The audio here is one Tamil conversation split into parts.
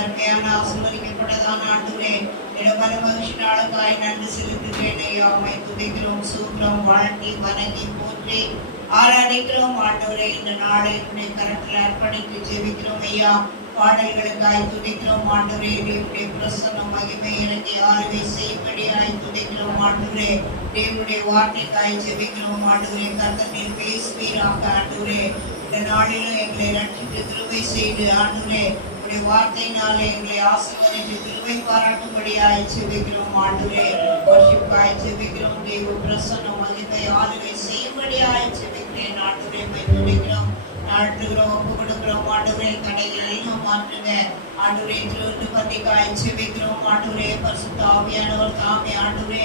அருமையான ஆசீர்வதிக்கப்பட்டதான ஆண்டவரே பல மகிழ்ச்சி நாளுக்காய் நன்றி செலுத்துகிறேன் ஐயா. அம்மை துதிக்கிறோம், சூத்திரம், வாழ்த்தி, வணங்கி, போற்றி ஆராதிக்கிறோம் ஆண்டவரே. இந்த நாளை என்னுடைய கரத்தில் அர்ப்பணித்து ஜெபிக்கிறோம் ஐயா. பாடல்களுக்காய் துதிக்கிறோம் ஆண்டவரே. தேவனுடைய பிரசன்னம் மகிமை இறங்கி ஆளுகை செய்யும்படியாய் துதிக்கிறோம் ஆண்டவரே. தேவனுடைய வார்த்தைக்காய் ஜெபிக்கிறோம் ஆண்டவரே. கர்த்தர் பேசுவீராக ஆண்டவரே. இந்த நாளிலும் எங்களை ரட்சித்து கிருபை செய்து ஆண்டவரே உடைய வார்த்தையினாலே எங்களை ஆசீர்வதித்து கிருபை பாராட்டும்படியாய் ஜெபிக்கிறோம் ஆண்டவரே. வர்ஷிப்பாய் ஜெபிக்கிறோம். தேவ பிரசன்னம் மகிமை ஆளுகை செய்யும்படியாய் ஜெபிக்கிறேன் ஆண்டவரே. துதிக்கிறோம், நாட்டுகிறோம், ஒப்பு கொடுக்கிறோம் ஆண்டவரே. கடைகள் எல்லாம் மாற்றுங்க ஆண்டவரே. திருவிட்டு பந்திக்காய் ஜெபிக்கிறோம் ஆண்டவரே. பரிசுத்த ஆவியானவர் தாமே ஆண்டவரே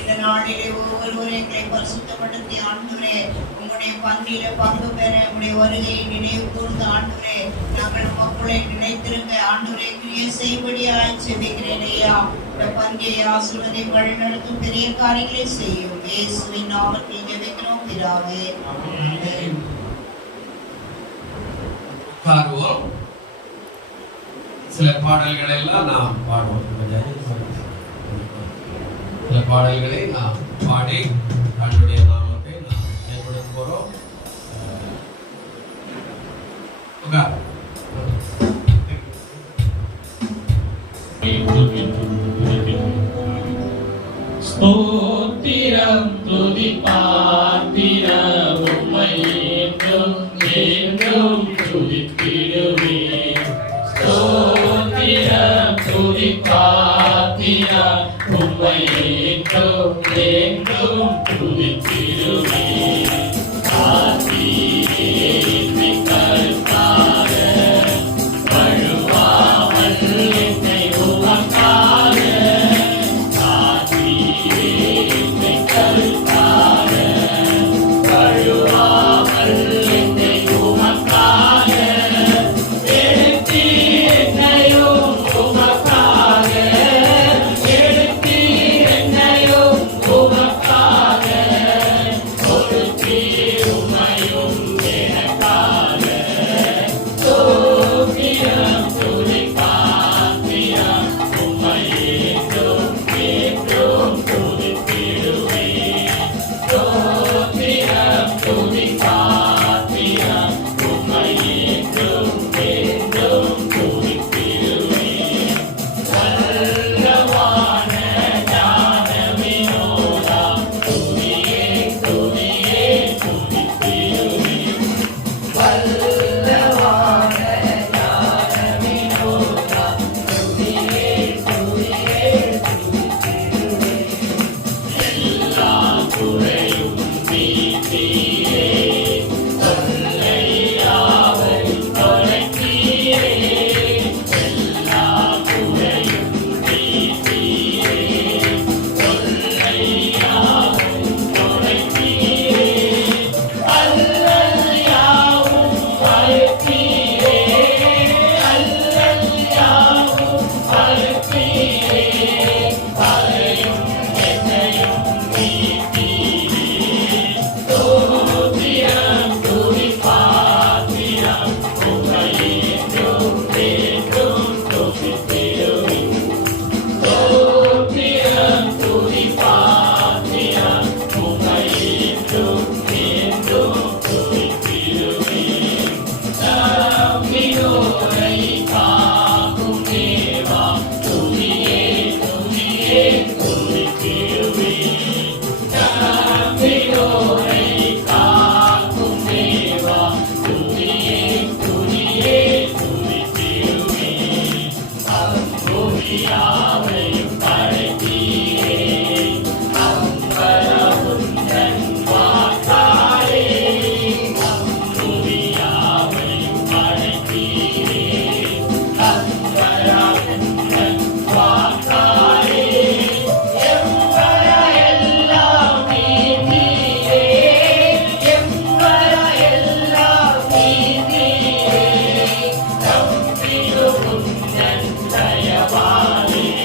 இந்த நாளிலே ஒவ்வொருவரும் எங்களை பரிசுத்தப்படுத்தி ஆண்டவரே உங்களுடைய பந்தியில பங்கு பெற உங்களுடைய வருகையை நினைவு கூர்ந்து ஆண்டவரே நாங்கள் மக்களை நினைத்திருங்க ஆண்டவரே. கிரியை செய்யும்படியாய் ஜெபிக்கிறேன் ஐயா. இந்த பந்தியை ஆசீர்வதி வழிநடத்தும் பெரிய காரியங்களை செய்யும் இயேசுவின் நாமத்தில் ஜெபிக்கிறோம் பிதாவே. பாடுவோம். சில பாடல்களை எல்லாம் நாம் பாடுவோம். சில பாடல்களை நாம் பாடி கர்த்தருடைய நாமத்தை நாம் செயல்படுத்த போறோம். ஸ்தோத்திரம் துதி பாத்திரம் உம்மை என்றும் என்றும் துதித்திடுவேன். ஸ்தோத்திரம் துதி பாத்திரம் உம்மை என்றும் என்றும் துதித்திடுவேன். Bye.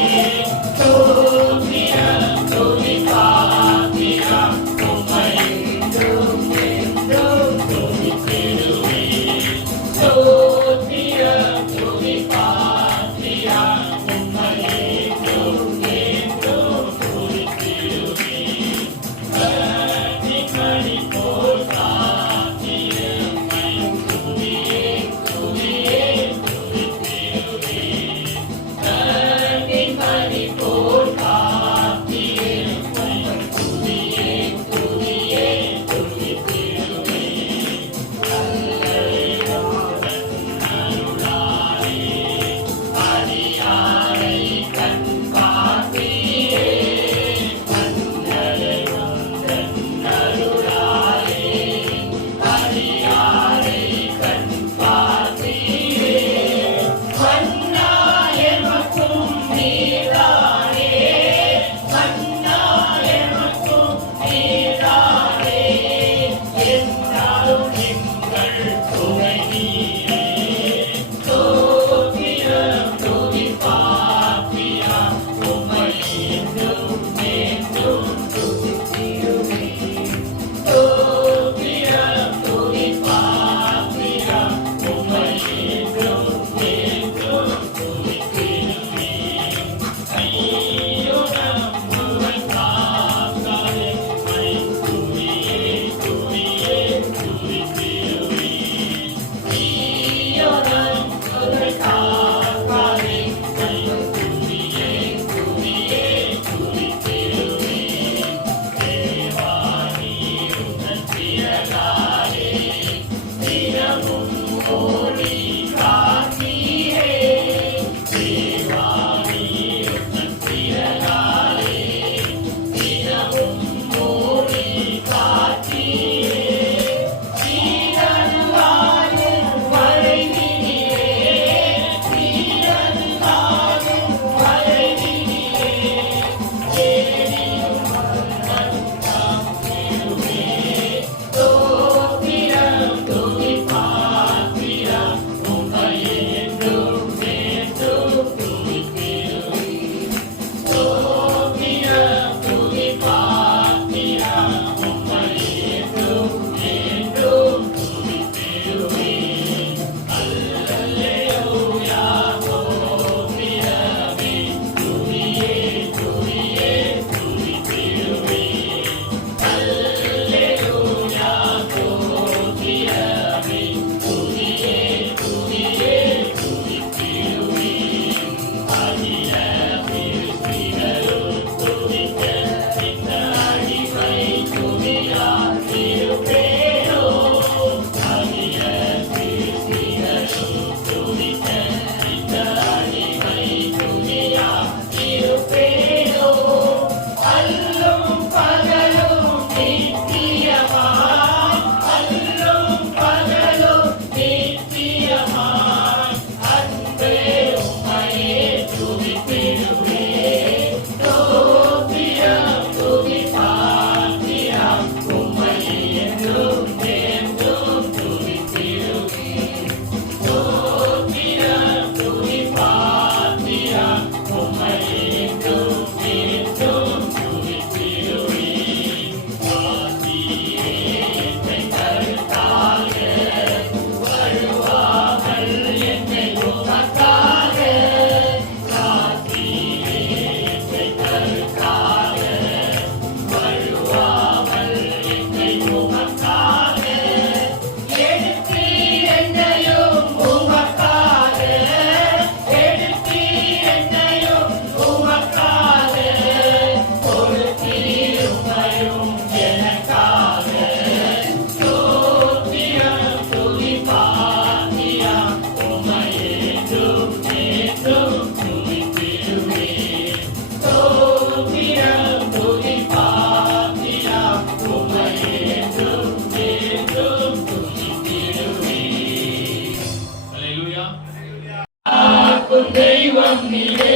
தெய்வம் நீரே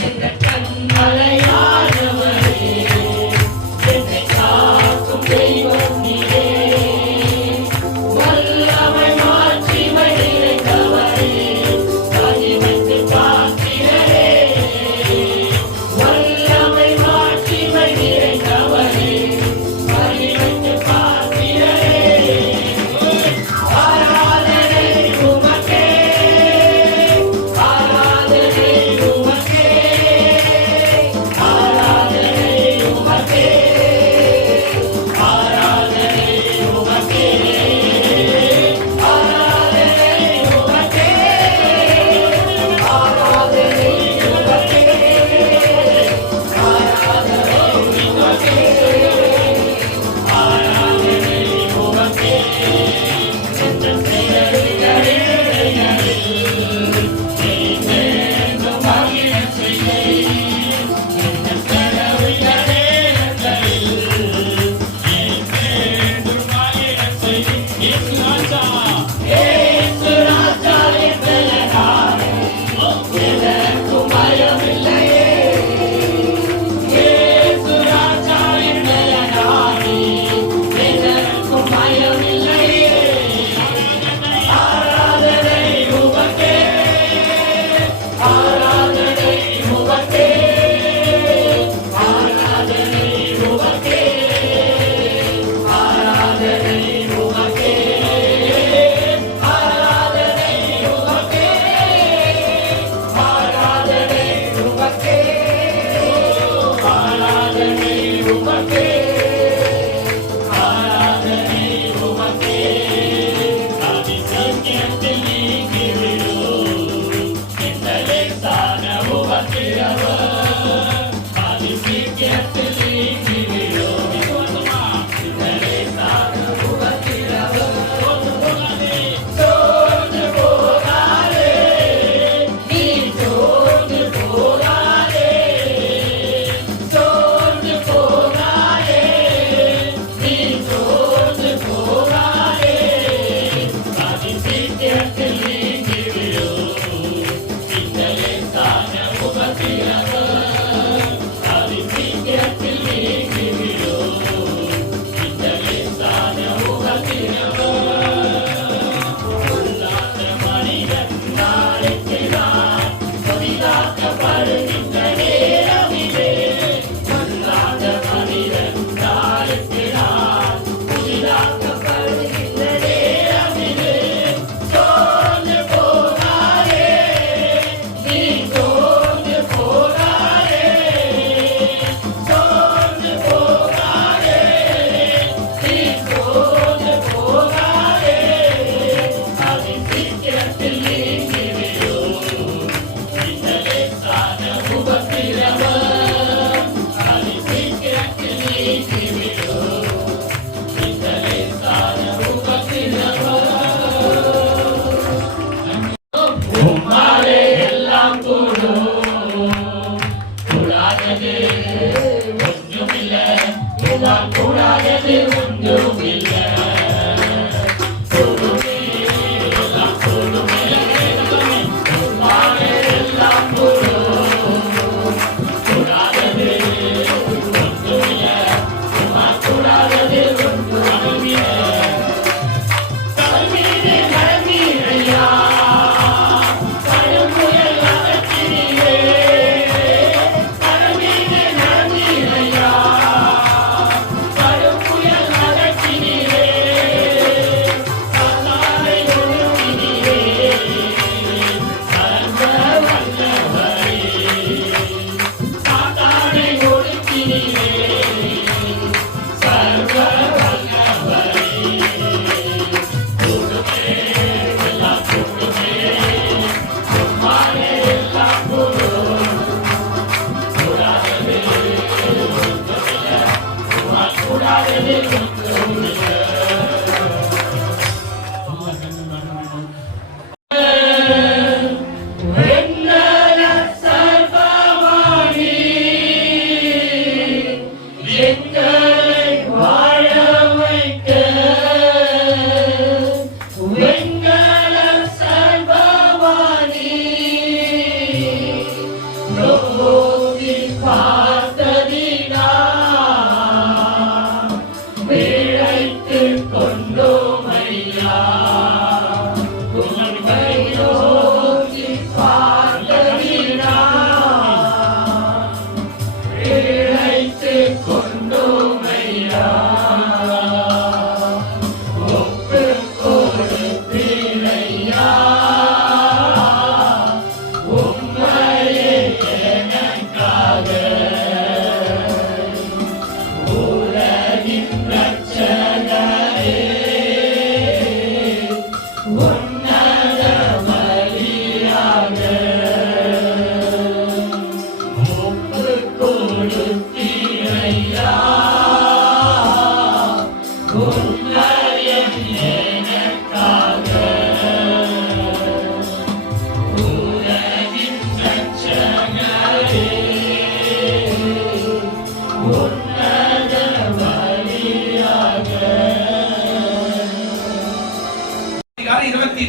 எங்கள் கண்மலையானவரே என்னை காக்கும் தெய்வம் நீரே வல்லமை மாட்சிமை நிறைந்தவரே மகிமைக்கு பாத்திரரே வல்லமை மாட்சிமை நிறைந்தவரே மகிமைக்கு பாத்திரரே ஆராதனை உமக்கே ஆராதனை உமக்கே ஆராதனை உமக்கே ஆராதனை உமக்கே ஆராதனை உமக்கே ஆராதனை உமக்கே ஆராதனை உமக்கே ஆராதனை உமக்கே எங்கள் செயல்களில் நீங்கென்றும் மகிழச் செய்வீர். எங்கள் கனவுகளே நீங்கென்றும் மகிழச் செய்வீர். இயேசு ராஜா என்பதனாலே எதற்கும் பயமில்லையே. இயேசு ராஜா என்பதனாலே எதற்கும் பயமில்லையே. ஆராதனை உமக்கே ஆராதனை உமக்கே ஆராதனை உமக்கே ஆராதனை உமக்கே ஆராதனை உமக்கே ஆராதனை உமக்கே ஆராதனை உமக்கே ஆராதனை உமக்கே அதிசயத்தில் நீங்கிவிடும் இந்த லேசான உபத்திரவம் அதிசயத்தில் நீங்கிவிடும் இந்த லேசான உபத்திரவம் சோர்ந்து போகாதே நீ சோர்ந்து போகாதே சோர்ந்து போகாதே நீ சோர்ந்து போகாதே அதிசயத்தில் நீங்கிவிடும் இந்த லேசான உபத்திரவம் அதிசயத்தில் நீங்கிவிடும் இந்த லேசான உபத்திரவம் பொல்லாத மனிதன் நாளைக்கு நாள் புதிதாக்கப்படுகின்ற நேரமிலே பொல்லாத மனிதன் நாளுக்கு நாள் புதிதாக்கப்படுகின்ற நேரமிலே சோர்ந்து போகாதே நீ சோர்ந்து போகாதே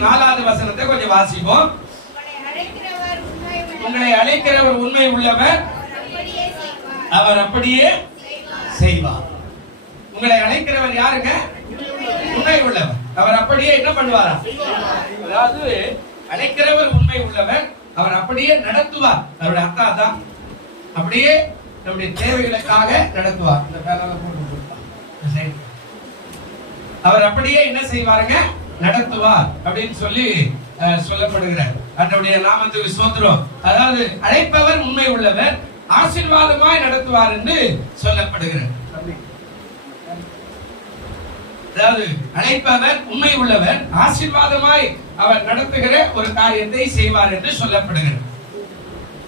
4வது வசனத்தை கொஞ்சம் வாசிப்போம். உங்களை அழைக்கிறவர் உண்மை உள்ளவர், அவர் அப்படியே செய்வார். உங்களை அழைக்கிறவர் யாருங்க? உண்மை உள்ளவர். அவர் அப்படியே என்ன பண்ணுவாரா? அதாவது அழைக்கிறவர் உண்மை உள்ளவர், அவர் அப்படியே நடத்துவார். அவருடைய அர்த்தம் அதான். அப்படியே நம்முடைய தேவைகளுக்காக நடத்துவார். இந்த பேனால போட்டு கொடுப்பார். அவர் அப்படியே என்ன செய்வாருங்க? நடத்துவார் அப்படின்னு சொல்லி சொல்லப்படுகிறார். அவருடைய நாமத்துக்கு ஸ்தோத்திரம். அதாவது அழைப்பவர் உண்மை உள்ளவர், ஆசீர்வாதமாய் நடத்துவார் என்று சொல்லப்படுகிறார். அதாவது அழைப்பவர் உண்மை உள்ளவர், ஆசீர்வாதமாய் அவர் நடத்துகிற ஒரு காரியத்தை செய்வார் என்று சொல்லப்படுகிறது.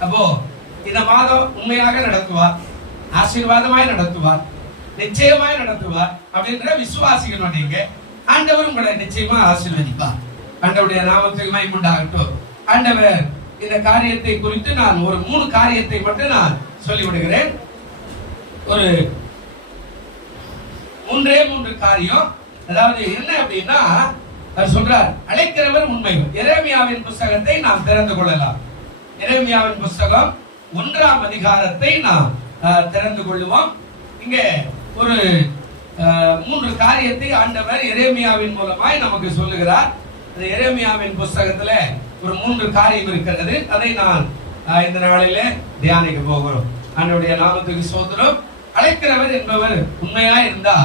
அப்போ இந்த மாதம் உண்மையாக நடத்துவார், ஆசீர்வாதமாய் நடத்துவார், நிச்சயமாய் நடத்துவார் அப்படின்ற விசுவாசிகள் நீங்க ஆண்டவர் உங்களை நிச்சயமா ஆசீர்வதிப்பார். ஆண்டவருடைய நாமத்துக்கு மகிமை உண்டாகட்டும். ஆண்டவர் இந்த காரியத்தை குறித்து நான் ஒரு 3 காரியத்தை மட்டும் நான் சொல்லிவிடுகிறேன். ஒரு 3 காரியம். அதாவது என்ன அப்படின்னா, அவர் சொல்றார் அழைக்கிறவர் உண்மை. எரேமியாவின் புஸ்தகத்தை நாம் திறந்து கொள்ளலாம். எரேமியாவின் புஸ்தகம் 1ஆம் அதிகாரத்தை நாம் திறந்து கொள்ளுவோம். இங்க ஒரு 3 காரியத்தை ஆண்டவர் எரேமியாவின் மூலமாய் நமக்கு சொல்லுகிறார். அந்த எரேமியாவின் புஸ்தகத்துல ஒரு 3 காரியம் இருக்கிறது. அதை நான் இந்த நாளிலே தியானிக்க போகிறோம். ஆண்டவருடைய நாமத்துக்கு ஸ்தோத்திரம். அழைக்கிறவர் என்பவர் உண்மையா இருந்தா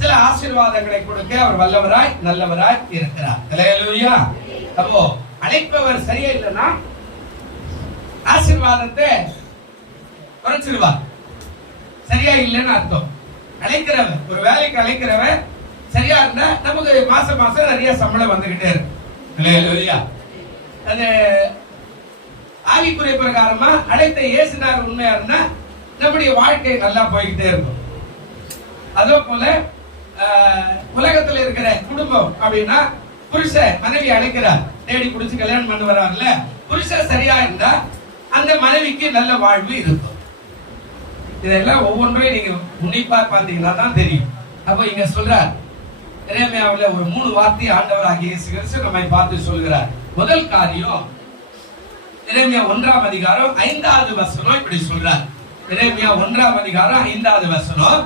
சில ஆசீர்வாதங்களை கொடுக்க அவர் வல்லவராய் நல்லவராய் இருக்கிறார். ஹல்லேலூயா. அப்போ அழைப்பவர் சரியா இல்லைன்னா ஆசீர்வாதத்தை குறைச்சிடுவார். சரியா இல்லைன்னு அர்த்தம். அழைக்கிறவர், ஒரு வேலைக்கு அழைக்கிறவர் சரியா இருந்தா நமக்கு மாசம் மாசம் நிறைய சம்பளம் வந்துகிட்டே இருக்கு. ஹல்லேலூயா. அது ஆவிக்குரிய பிரகாரமா அழைத்த இயேசுநாதர் உண்மையா இருந்தா நம்முடைய வாழ்க்கை நல்லா போய்கிட்டே இருக்கும். அதே போல உலகத்துல இருக்கிற குடும்பம் அப்படின்னா புருஷன் மனைவி அழைக்கிறார், தேடி குடிச்சு கல்யாணம் பண்ண வர்றாங்கல்ல, புருஷன் சரியா இருந்தா அந்த மனைவிக்கு நல்ல வாழ்வு இருக்கும். இதெல்லாம் ஒவ்வொன்றையும் நீங்க உன்னிப்பா பார்த்தீங்கன்னா தான் தெரியும். அப்ப இங்க சொல்றார் எரேமியாவுல ஒரு 3 வார்த்தை ஆண்டவர் ஆகிய இயேசு கிறிஸ்து நம்மை பார்த்து சொல்கிறார். முதல் காரியம் எரேமியா 1ஆம் அதிகாரம் 5வது வசனம் இப்படி சொல்றார். எரேமியா 1ஆம் அதிகாரம் 5வது வசனம்,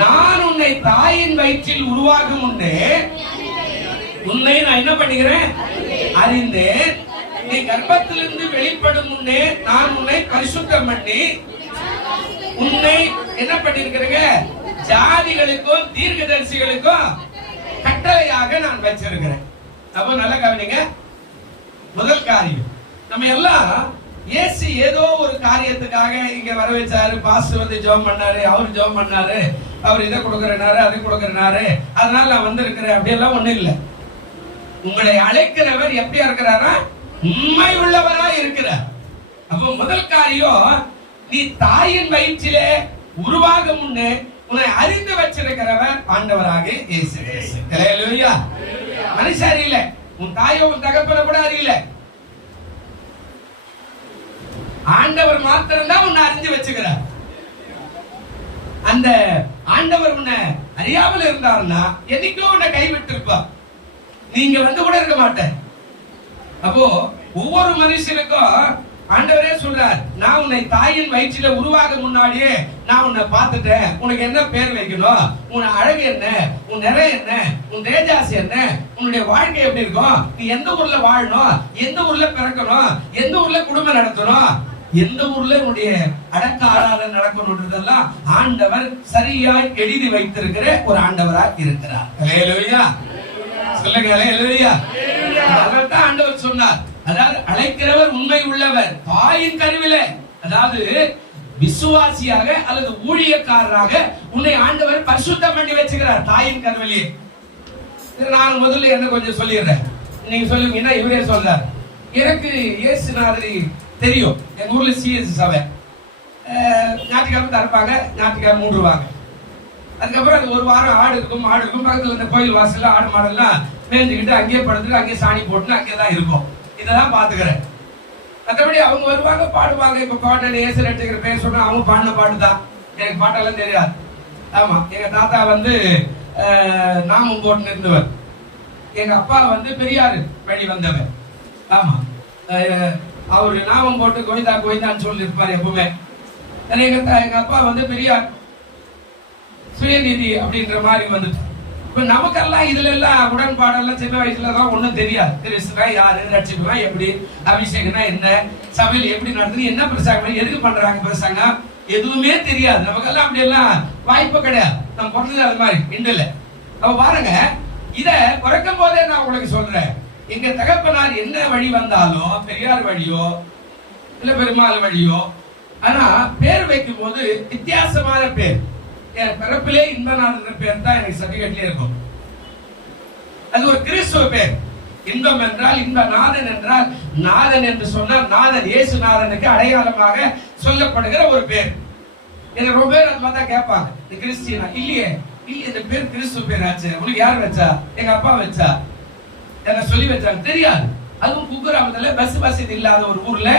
நான் உன்னை தாயின் வயிற்றில் உருவாகும் முன்னே உன்னை நான் என்ன பண்ணுகிறேன்? அறிந்தேன். நீ கர்ப்பத்திலிருந்து வெளிப்படும் முன்னே நான் உன்னை பரிசுத்தம் பண்ணி உன்னை என்ன பண்ணிருக்கிறேங்க? ஜாதிகளுக்கும் தீர்க்கதரிசிகளுக்கும் கட்டளையாக நான் வச்சிருக்கிறேன். அப்போ நல்ல கவனிங்க. முதல் காரியம், நம்ம எல்லாம் இயேசு ஏதோ ஒரு காரியத்துக்காக இங்க வர வச்சாரு, பாஸ்டர் வந்து ஜெபம் பண்ணாரு, அவர் ஜெபம் பண்ணாரு, அவர் இதை கொடுக்கறாரு அதை கொடுக்கறாரு, அதனால நான் வந்திருக்கிறேன் அப்படியெல்லாம் ஒண்ணும் இல்லை. உங்களை அழைக்கிறவர் எப்படியா இருக்கிறாரா? உண்மை உள்ளவரா இருக்கிறார். அப்போ முதல் காரியம், நீ தாயின் வயிற்றிலே உருவாக முன்னே உன்னை அறிந்து வச்சிருக்கிறவர் ஆண்டவராக இயேசு கிறிஸ்து. ஹல்லேலூயா. மனுஷன் அறியல, உன் தாயோ உன் தகப்பனை கூட அறியல, ஆண்டவர் மாத்திரம் தான் உன்னை அறிஞ்சு வச்சுக்கிறார். அந்த ஆண்டவர் உன்னை அறியாமல் இருந்தாருன்னா என்னைக்கோ உன்னை கைவிட்டு இருப்பார், நீங்க வந்து கூட இருக்க மாட்டேன். அப்போ ஒவ்வொரு மனுஷனுக்கும் ஆண்டவரே சொல்றார், நான் உன்னை தாயின் வயிற்றில உருவாக முன்னாடியே நான் உன்னை பார்த்துட்டேன். உனக்கு என்ன பேர் வைக்கணும், உன் அழகு என்ன, உன் நிறை என்ன, உன் தேஜாசி என்ன, உன்னுடைய வாழ்க்கை எப்படி இருக்கும், நீ எந்த ஊர்ல வாழணும், எந்த ஊர்ல பிறக்கணும், எந்த ஊர்ல குடும்பம் நடத்தணும், எந்த ஊர்ல உன்னுடைய அடக்க ஆராதனை நடக்கணும்ன்றதெல்லாம் ஆண்டவர் சரியாய் எழுதி வைத்திருக்கிற ஒரு ஆண்டவராக இருக்கிறார். ஹல்லேலூயா. சொல்லுங்க ஹல்லேலூயா. அதைத்தான் ஆண்டவர் சொன்னார். அதாவது அழைக்கிறவர் உண்மை உள்ளவர், தாயின் கருவிலே, அதாவது விசுவாசியாக அல்லது ஊழியக்காரராக உன்னை ஆண்டவர் பரிசுத்தம் பண்ணி வச்சுக்கிறார் தாயின் கருவிலே. நான் முதல்ல என்ன கொஞ்சம் சொல்லிடுறேன், நீங்க சொல்லுவீங்கன்னா இவரே சொல்றார். எனக்கு இயேசுநாதர் தெரியும். எங்க ஊர்ல சிஎஸ் சபை ஞாயிற்றுக்கிழமை தரப்பாங்க, ஞாயிற்றுக்கிழமை மூடுவாங்க. அதுக்கப்புறம் அது ஒரு வாரம் ஆடு இருக்கும், மாடு இருக்கும். பக்கத்துல இந்த கோயில் வாசல்ல ஆடு மாடெல்லாம் மேய்ஞ்சுக்கிட்டு அங்கேயே படுத்துட்டு அங்கேயே சாணி போட்டு அங்கேயே தான் இருக்கும். இதெல்லாம் பாத்துக்கிறேன். மற்றபடி அவங்க வருவாங்க, பாடுவாங்க. இப்ப பாட்டு ஏசு ரெட்டுக்கிற பேர் சொன்னா அவங்க பாடின பாட்டு தான், எனக்கு பாட்டெல்லாம் தெரியாது. ஆமா, எங்க தாத்தா வந்து நாமம் போட்டு இருந்தவர். எங்க அப்பா வந்து பெரியார் வழி வந்தவர். ஆமா, அவரு நாமம் போட்டு கோவிந்தா கோவிந்தான்னு சொல்லி இருப்பாரு எப்பவுமே. எங்க அப்பா வந்து பெரியார் சுயநிதி அப்படின்ற மாதிரி வந்துட்டு. இப்ப நமக்கெல்லாம் இதுல எல்லாம் உடன்பாடெல்லாம் சின்ன வயசுலதான் ஒண்ணும் தெரியாது. கிறிஸ்துவா யாரு, ரட்சிப்புனா எப்படி, அபிஷேகம்னா என்ன, சபையில் எப்படி நடத்துது, என்ன பிரசங்கம், எதுக்கு பண்றாங்க பிரசங்கம், எதுவுமே தெரியாது. நமக்கெல்லாம் அப்படி எல்லாம் வாய்ப்பு கிடையாது. நம்ம பிறந்தது அது மாதிரி இண்டுல. அப்ப பாருங்க, இத பிறக்கும் போதே நான் உங்களுக்கு சொல்றேன், எங்க தகப்பனார் என்ன வழி வந்தாலும், பெரியார் வழியோ இல்ல பெருமாள் வழியோ, ஆனா பேர் வைக்கும் போது வித்தியாசமான பேர். என் பிறப்பிலே இன்பநாதன் பேர் தான் எனக்கு சர்டிபிகேட்ல இருக்கும். அது ஒரு கிறிஸ்துவ பேர். இன்பம் என்றால் இன்பநாதன் என்றால், நாதன் என்று சொன்னால் நாதன் இயேசுநாதனுக்கு அடையாளமாக சொல்லப்படுகிற ஒரு பேர். எனக்கு ரொம்ப பேர் அது மாதிரி தான் கேட்பாங்க, இந்த கிறிஸ்டியனா இல்லையே, இல்ல இந்த பேர் கிறிஸ்துவ பேர் ஆச்சு, உனக்கு யார் வச்சா? எங்க அப்பா வச்சா, என்ன சொல்லி வச்சாங்க தெரியாது. அதுவும் குக்கிராமத்துல பஸ் வசதி இல்லாத ஒரு ஊர்ல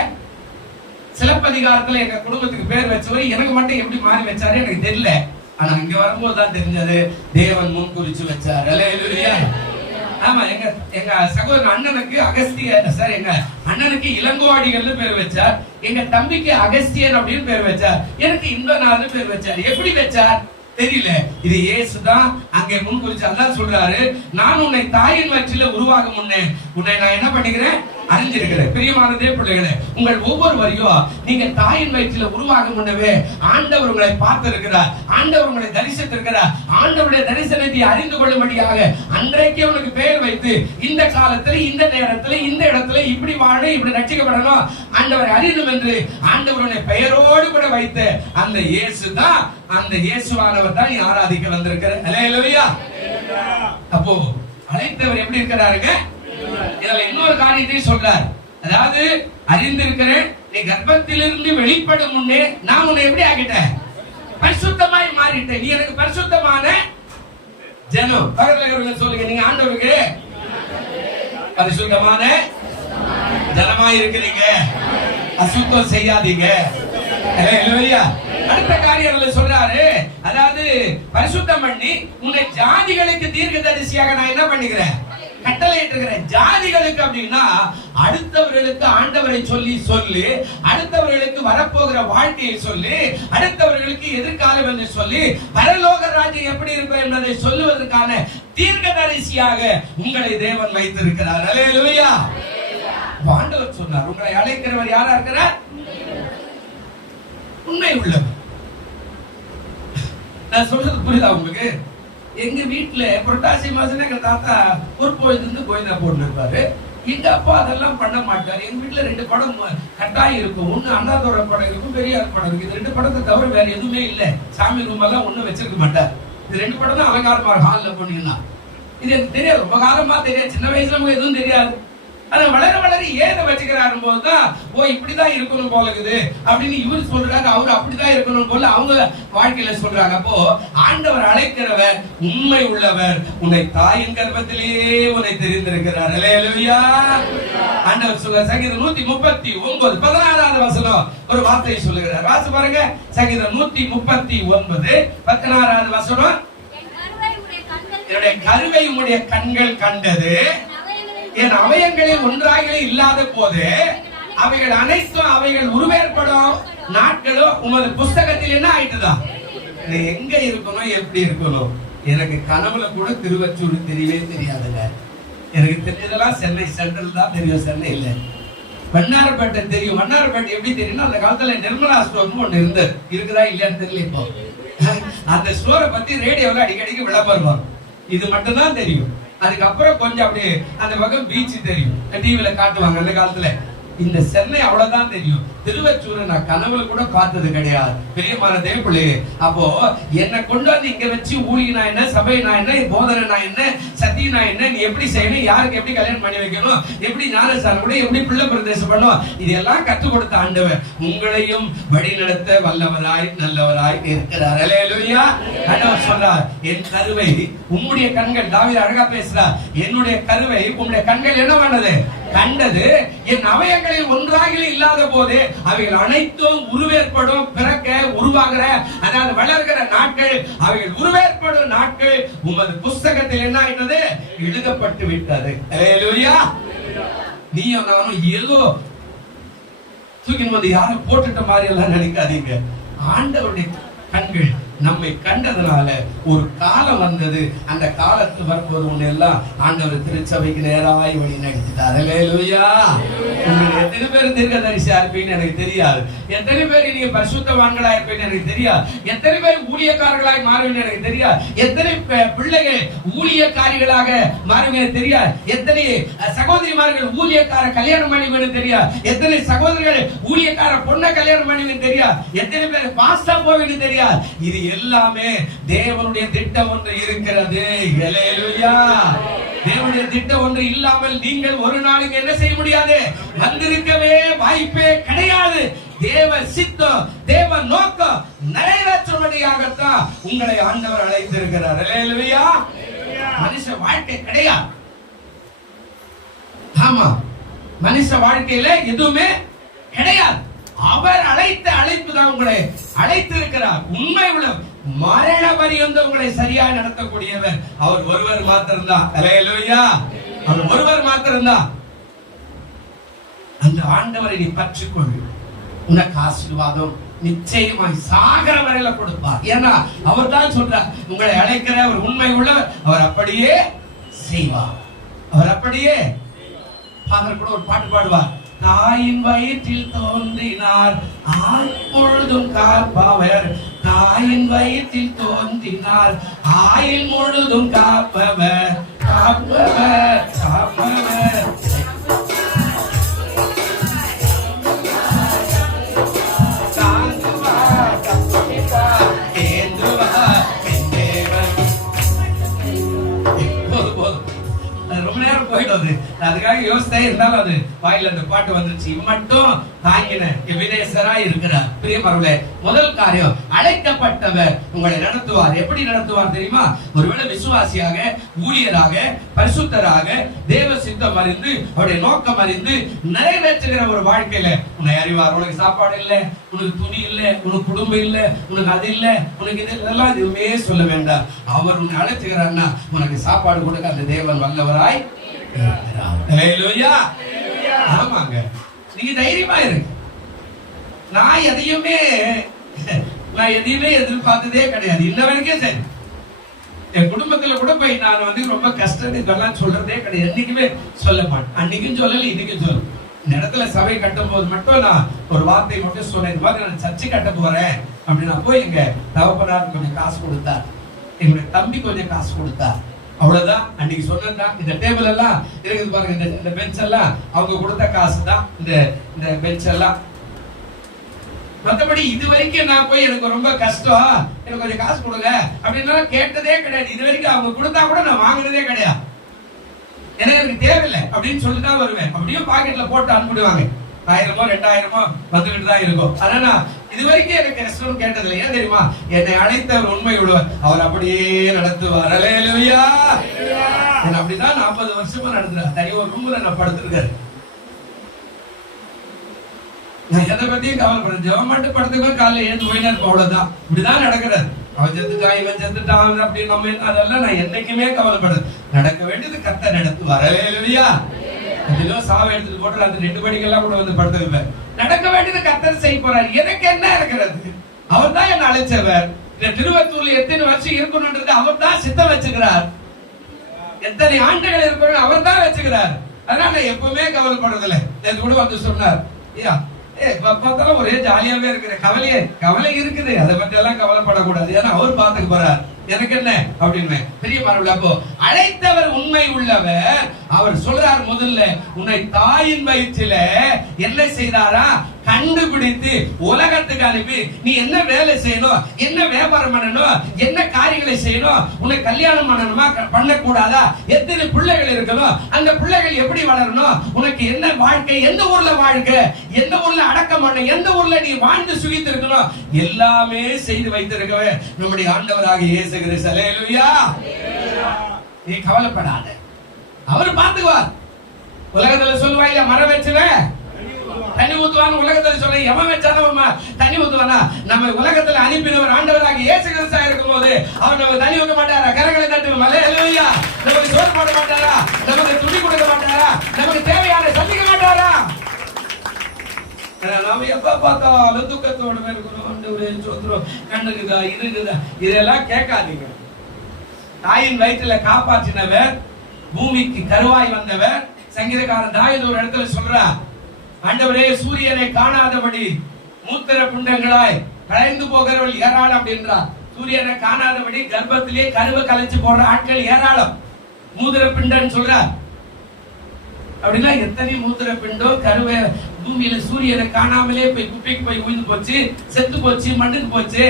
சிலப்பதிகாரத்துல எங்க குடும்பத்துக்கு பேர் வச்சவர். எனக்கு மட்டும் எப்படி மாறி வச்சாரு எனக்கு தெரியல. ஆனா இங்க வரும்போது தான் தெரிஞ்சது, தேவன் முன் குறிச்சு வச்சார். அல்லேலூயா. ஆமா, எங்க சகோதரன் அண்ணனுக்கு எங்க அண்ணனுக்கு இளங்கோவாடிகள்னு பேர் வச்சார். எங்க தம்பிக்கு அகஸ்தியன் அப்படின்னு பேர் வச்சார். எனக்கு இன்பநாதன் பேர் வச்சார். எப்படி வச்சார் தெரியல. இது இயேசுதான் அங்கே முன் குறிச்சு. அதான் சொல்றாரு, நான் உன்னை தாயின் வயிற்றில உருவாக முன்னே உன்னை நான் என்ன பண்ணிக்கிறேன், அறிஞ்சிருக்கிறேன். பிரியமானதே பிள்ளைகளே, உங்கள் ஒவ்வொருவரையும் நீங்க தாயின் வயிற்றில உருவாக முன்னவே ஆண்டவர் உங்களை பார்த்திருக்கிறார், ஆண்டவர் உங்களை தரிசித்திருக்கிறார். ஆண்டவருடைய தரிசனத்தை அறிந்து கொள்ளும்படியாக அன்றைக்கே உனக்கு பெயர் வைத்து, இந்த காலத்துல இந்த நேரத்துல இந்த இடத்துல இப்படி வாழ, இப்படி ரட்சிக்கப்படணும், ஆண்டவரை அறியணும் என்று ஆண்டவருடைய பெயரோடு கூட வைத்து அந்த இயேசு தான், அந்த இயேசுவானவர் தான் ஆராதிக்க வந்திருக்கிறார். அல்லேலூயா. அப்போ அழைத்தவர் எப்படி இருக்கிறாருங்க? இதுல இன்னொரு காரியத்தை சொல்றார். அதாவது அறிந்திருக்கிறேன், நீ கர்ப்பத்திலிருந்து வெளிப்படும் முன்னே நான் உன்னை எப்படி ஆகிட்டேன், பரிசுத்தமாய் மாறிட்டேன். நீ எனக்கு பரிசுத்தமான ஜனம். பக்கத்துல சொல்லுங்க, நீங்க ஆண்டவருக்கு பரிசுத்தமான ஜனமா இருக்கிறீங்க, அசுத்தம் செய்யாதீங்க. அல்லேலூயா. அடுத்த காரியம் சொல்றாரு, அதாவது பரிசுத்தம் பண்ணி உன்னை ஜாதிகளுக்கு தீர்க்கதரிசியாக நான் என்ன பண்ணிக்கிறேன், கட்டளையிட்டிருக்கிறேன். ஜாதிகளுக்கு அப்படின்னா அடுத்தவர்களுக்கு ஆண்டவரை சொல்லி அடுத்தவர்களுக்கு வரப்போகிற வாழ்க்கையை சொல்லி, அடுத்தவர்களுக்கு எதிர்காலம் என்று சொல்லி, பரலோக ராஜ்யம் எப்படி இருக்கும் என்பதை சொல்லுவதற்கான தீர்க்கதரிசியாக உங்களை தேவன் வைத்திருக்கிறார். அல்லேலூயா. ஆண்டவர் சொன்னார், உங்களை அழைக்கிறவர் யாரா இருக்கிறார், உண்மை உள்ளவர். நான் சொல்றது புரியுதா உங்களுக்கு? எங்க வீட்டுல புரட்டாசி மாசம் எங்க தாத்தா பொறுப்போயிருந்து கோயிலா போட்டு இருப்பாரு. எங்க அப்பா அதெல்லாம் பண்ண மாட்டாரு. எங்க வீட்டுல 2 படம் கட்டாயம் இருக்கும். ஒண்ணு அண்ணாதோட படம் இருக்கும், பெரியார் படம் இருக்கு. இது 2 படத்தை தவிர வேற எதுவுமே இல்ல. சாமி ரூம் எல்லாம் ஒண்ணும் வச்சிருக்க மாட்டார். இது 2 படம் தான் அலங்காரமா ஹால்ல போனீங்கன்னா. இது எனக்கு தெரியாது, ரொம்ப காலமா தெரியாது. சின்ன வயசுல நமக்கு எதுவும் தெரியாது. ஆனா வளர வளர ஏத வச்சுக்கிறாரு போதுதான், ஓ இப்படிதான் இருக்கணும் போல இருக்குது அப்படின்னு இவரு சொல்றாரு, அவரு அப்படிதான் இருக்கணும் போல அவங்க வாழ்க்கையில சொல்றாங்க. அப்போ ஆண்டவர் அழைக்கிறவர் உண்மை உள்ளவர். உன்னை தாயின் கர்ப்பத்திலேயே உன்னை தெரிந்திருக்கிறார். அல்லேலூயா. ஆண்டவர் சொல்ற சங்கீதம் 139 16வது வசனம் ஒரு வார்த்தையை சொல்லுகிறார். வாசி பாருங்க, சங்கீதம் 139 16வது வசனம். என்னுடைய கருவை உம்முடைய கண்கள் கண்டது, என் அவயங்களில் ஒன்றாக இல்லாத போது அவைகள் அனைத்தும் அவைகள் உருவேற்படும் நாட்களும் உமது புஸ்தகத்தில் என்ன ஆயிட்டுதான். எங்க இருக்கணும், எப்படி இருக்கணும், எனக்கு கனவுல கூட திருவச்சூர் தெரியவே தெரியாதுங்க. எனக்கு தெரிஞ்சதெல்லாம் சென்னை சென்ட்ரல் தான் தெரியும், சென்னை இல்ல. வண்ணாரப்பேட்டை தெரியும். வண்ணாரப்பேட்டை எப்படி தெரியும்னா, அந்த காலத்துல நிர்மலா ஸ்டோர்னு ஒண்ணு இருந்தது, இருக்குதா இல்லன்னு தெரியல. இப்போ அந்த ஸ்டோரை பத்தி ரேடியோல அடிக்கடிக்கு விளம்பரம் வரும். இது மட்டும் தான் தெரியும். அதுக்கப்புறம் கொஞ்சம் அப்படியே அந்த பக்கம் பீச் தெரியும், டிவில காட்டுவாங்க அந்த காலத்துல. இந்த சென்னை அவ்வளவுதான் தெரியும். திருவச்சூரை நான் கனவுல கூட பார்த்தது கிடையாது. பெரியமான தேவப்பிள்ளை, அப்போ என்னை கொண்டு வந்து இங்க வச்சு ஊழினா என்ன, சபைனா என்ன, போதனா என்ன, சத்தியனா என்ன, நீ எப்படி செய்யணும், யாருக்கு எப்படி கல்யாணம் பண்ணி வைக்கணும், எப்படி ஞானஸ்தானம் கூட, எப்படி பிள்ளை பிரதேசம் பண்ணும், இதெல்லாம் கற்றுக் கொடுத்த ஆண்டவர் உங்களையும் வழி நடத்த வல்லவராய் நல்லவராய் இருக்கிறார். அல்லேலூயா. ஆண்டவர் சொல்றார், என் கருவை உம்முடைய கண்கள், தாவீது அழகா பேசுறார், என்னுடைய கருவை உம்முடைய கண்கள் என்ன பண்ணது, கண்டது என் அவயங்களில் ஒன்றாகிலும் இல்லாத போது அவைகள் அனைத்தும் உருவேற்படும், பிறக்க உருவாகிற, அதாவது வளர்கிற நாட்கள், அவைகள் உருவேற்படும் நாட்கள் உமது புஸ்தகத்தில் என்ன ஆயிட்டது? எழுதப்பட்டு விட்டது. அல்லேலூயா. நீயும் நானும் ஏதோ தூக்கி வந்து யாரும் போட்டுட்ட மாதிரி எல்லாம் நினைக்காதீங்க. ஆண்டவருடைய கண்கள் நம்மை கண்டதுனால ஒரு காலம் வந்தது. அந்த காலத்து வரும்போது ஒண்ணு எல்லாம் ஆண்டவர் திருச்சபைக்கு நேராய் வழி நடத்திட்டார். அல்லேலூயா. உங்களுக்கு எத்தனை பேர் தீர்க்கதரிசியா இருப்பீங்கன்னு எனக்கு தெரியாது. எத்தனை பேர் நீங்க பரிசுத்தவான்களா இருப்பீங்கன்னு எனக்கு தெரியாது. எத்தனை பேர் ஊழியக்காரர்களாய் மாறுவீங்கன்னு எனக்கு தெரியாது. எத்தனை பிள்ளைகள் ஊழியக்காரிகளாக மாறுவீங்க தெரியாது. எத்தனை சகோதரிமார்கள் ஊழியக்கார கல்யாணம் பண்ணுவீங்கன்னு தெரியாது. எத்தனை சகோதரர்கள் ஊழியக்கார பொண்ணை கல்யாணம் பண்ணுவீங்கன்னு தெரியாது. எத்தனை பேர் பாஸ்டா போவீங்கன்னு தெரியாது. இது எல்லாமே தேவனுடைய திட்டம் ஒன்று இருக்கிறது. அல்லேலூயா. தேவனுடைய திட்டம் ஒன்று இல்லாமல் நீங்கள் ஒரு நாளுக்கு என்ன செய்ய முடியாது? வந்திருக்கவே வாய்ப்பே கிடையாது. தேவ சித்தம், தேவ நோக்கம் நிறைவேற்றும்படியாகத்தான் உங்களை ஆண்டவர் அழைத்திருக்கிறார். அல்லேலூயா. மனுஷ வாழ்க்கை கிடையாது. ஆமா, மனுஷ வாழ்க்கையில எதுவுமே கிடையாது. அவர் அழைத்த அழைப்பு தான் உங்களை அழைத்திருக்கிறார். உண்மை உள்ள மரண பரியந்தம் உங்களை சரியா நடத்தக்கூடியவர் அவர் ஒருவர் மாத்திரம்தான். அல்லேலூயா. அவர் ஒருவர் மாத்திரம்தான். அந்த ஆண்டவரை நீ பற்றிக்கொள். உனக்கு ஆசீர்வாதம் நிச்சயமாய் சாகர வரையில கொடுப்பார். ஏன்னா அவர் தான் சொல்றார், உங்களை அழைக்கிற அவர் உண்மை உள்ளவர், அவர் அப்படியே செய்வார். அவர் அப்படியே. ஃபாதர் கூட ஒரு பாட்டு பாடுவார். தாயின் வயிற்றில் தோன்றினார் ஆயுள் காப்பவர், தாயின் வயிற்றில் தோன்றினார் ஆயுள் முழுதும் காப்பவர், காப்பவர், காப்பவர். அதுக்காக யோசித்தே இருந்தாலும் அது வாயில அந்த பாட்டு வந்துருச்சு. மட்டும் தாங்கின எபினேசரா இருக்கிறார். பிரியமானவர்களே, முதல் காரியம், அழைக்கப்பட்டவர் உங்களை நடத்துவார். எப்படி நடத்துவார் தெரியுமா? ஒருவேளை விசுவாசியாக, ஊழியராக, பரிசுத்தராக, தேவ சித்தம் அறிந்து, அவருடைய நோக்கம் அறிந்து நிறைவேற்றுகிற ஒரு வாழ்க்கையில உன்னை அறிவார். உனக்கு சாப்பாடு இல்ல, உனக்கு துணி இல்ல, உனக்கு குடும்பம் இல்ல, உனக்கு அது இல்ல, உனக்கு இதெல்லாம் எதுவுமே சொல்ல வேண்டாம். அவர் உன்னை அழைச்சுகிறார்னா உனக்கு சாப்பாடு கொடுக்க அந்த தேவன் வல்லவராய். ஆமாங்க, நீங்க தைரியமா இருக்கு. நான் எதையுமே எதிர்பார்த்ததே கிடையாது இன்ன வரைக்கும். சரி, என் குடும்பத்துல கூட போய் நான் வந்து ரொம்ப கஷ்டம் இதெல்லாம் சொல்றதே கிடையாது. என்னைக்குமே சொல்ல மாட்டேன். அன்னைக்கும் சொல்லல, இன்னைக்கும் சொல்ல. இந்த இடத்துல சபை கட்டும் போது மட்டும் நான் ஒரு வார்த்தை மட்டும் சொன்னேன். இந்த மாதிரி நான் சர்ச்சை கட்ட போறேன் அப்படின்னா போய் எங்க தகப்பனார் கொஞ்சம் காசு கொடுத்தார், எங்களுடைய தம்பி கொஞ்சம் காசு கொடுத்தார். அவ்வளவுதான் அன்னைக்கு சொன்னதுதான். இந்த டேபிள் எல்லாம் இருக்குது பாருங்க, இந்த பெஞ்ச் எல்லாம் அவங்க கொடுத்த காசு தான். இந்த பெஞ்ச் எல்லாம். மற்றபடி இது வரைக்கும் நான் போய் எனக்கு ரொம்ப கஷ்டம், எனக்கு கொஞ்சம் காசு கொடுங்க அப்படின்னா கேட்டதே கிடையாது. இது வரைக்கும் அவங்க கொடுத்தா கூட நான் வாங்கினதே கிடையாது. எனக்கு தேவையில்லை அப்படின்னு சொல்லிட்டு தான் வருவேன். அப்படியும் பாக்கெட்ல போட்டு அனுப்பிடுவாங்க. 1000 2000 வந்துகிட்டு தான் இருக்கும். ஆனா இது வரைக்கும் எனக்கு கஷ்டம் கேட்டதில்லை. ஏன் தெரியுமா? என்னை அழைத்தவர் உண்மை உள்ளவர், அவர் அப்படியே நடத்துவார். அல்லேலூயா. அப்படிதான் 40 வருஷமா நடத்துறாரு. தனி ஒரு ரூம்ல நான் படுத்திருக்காரு. நான் எதை பத்தியும் கவலைப்படுறேன். ஜெபம் மட்டும் படுத்துக்கோ, காலையில எழுந்து போயினா இருப்போம். அவ்வளவுதான். இப்படிதான் நடக்கிறது. அவன் செத்துட்டான், இவன் செத்துட்டான் அப்படின்னு நம்ம அதெல்லாம் நான் என்னைக்குமே கவலைப்படுறது. நடக்க வேண்டியது கர்த்தர் நடத்துவார். அல்லேலூயா. சாவை எடுத்துட்டு போட்டு அந்த 2 படிக்கெல்லாம் கூட வந்து படுத்துவேன். நடக்க வேண்டியது கர்த்தர் செய்ய போறாரு. எனக்கு என்ன இருக்கிறது? அவர் தான் என்ன அழைச்சவர். இந்த திருவத்தூர்ல எத்தனை வருஷம் இருக்கணும்ன்றது அவர் தான் சித்தம் வச்சுக்கிறார். எத்தனை ஆண்டுகள் இருக்கணும் அவர் தான் வச்சுக்கிறார். அதனால நான் எப்பவுமே கவலைப்படுறதில்லை. நேற்று கூட வந்து சொன்னார், பார்த்தாலும் ஒரே ஜாலியாவே இருக்கிற கவலை இருக்குது, அதை பத்தி எல்லாம் கவலைப்படக்கூடாது. ஏன்னா அவர் பார்த்துக்க போறார். எனக்கு என்ன அப்படின்னு பெரிய அப்போ அழைத்தவர் உண்மை உள்ளவர். அவர் சொல்றார், முதல்ல உன்னை தாயின் வயிற்றில என்ன செய்தாரா கண்டுபிடித்து உலகத்துக்கு அனுப்பி நீ என்ன வேலை செய்யணும், என்ன வியாபாரம் பண்ணணும், என்ன காரியங்களை செய்யணும், உன்னை கல்யாணம் பண்ணணுமா பண்ணக்கூடாதா, எத்தனை பிள்ளைகள் இருக்கணும், அந்த பிள்ளைகள் எப்படி வளரணும், உனக்கு என்ன வாழ்க்கை, எந்த ஊர்ல வாழ்க்கை, எந்த ஊர்ல அடக்கம் பண்ண, எந்த ஊர்ல நீ வாழ்ந்து சுகித்து இருக்கணும், எல்லாமே செய்து வைத்திருக்கவே நம்முடைய ஆண்டவராக இயேசு கிறிஸ்து. அல்லேலூயா. நீ கவலைப்படாத, அவர் பார்த்துக்குவார். உலகத்துல சொல்லுவாங்க மரம் வச்சுவேன் தண்ணி ஊத்துவான்னு உலகத்துல சொல்ல எவன் வச்சாலும் தண்ணி ஊத்துவானா? நம்ம உலகத்துல அனுப்பினவர் ஆண்டவராக இயேசு கிறிஸ்து இருக்கும் போது அவர் நம்ம தண்ணி ஊத்த மாட்டாரா? கரங்களை தட்டு மலையா நமக்கு சோறு போட மாட்டாரா? நமக்கு துணி கொடுக்க மாட்டாரா? நமக்கு தேவையான சந்திக்க மாட்டாரா? நாம எப்ப பார்த்தாலும் துக்கத்தோட இருக்கிறோம். ஆண்டவரே சோத்திரம் கண்ணுக்குதா இருக்குதா இதெல்லாம் கேட்காதீங்க. தாயின் வயிற்றுல காப்பாற்றினவர், பூமிக்கு கருவாய் வந்தவர். சங்கீதக்காரன் தாவீது ஒரு இடத்துல சொல்றார், ஆண்டவரே சூரியனை காணாதபடி மூத்திர புண்டங்களாய் கலைந்து போகிறவர்கள் ஏராளம் அப்படின்றார். சூரியனை காணாதபடி கர்ப்பத்திலே கருவை கலைச்சு போடுற ஆட்கள் ஏராளம். மூத்திர பிண்டன் சொல்றார். அப்படின்னா எத்தனை மூத்திர பிண்டோ கருவை பூமியில சூரியனை காணாமலே போய் குப்பைக்கு போய் உயிர்ந்து போச்சு, செத்து போச்சு, மண்ணுக்கு போச்சு.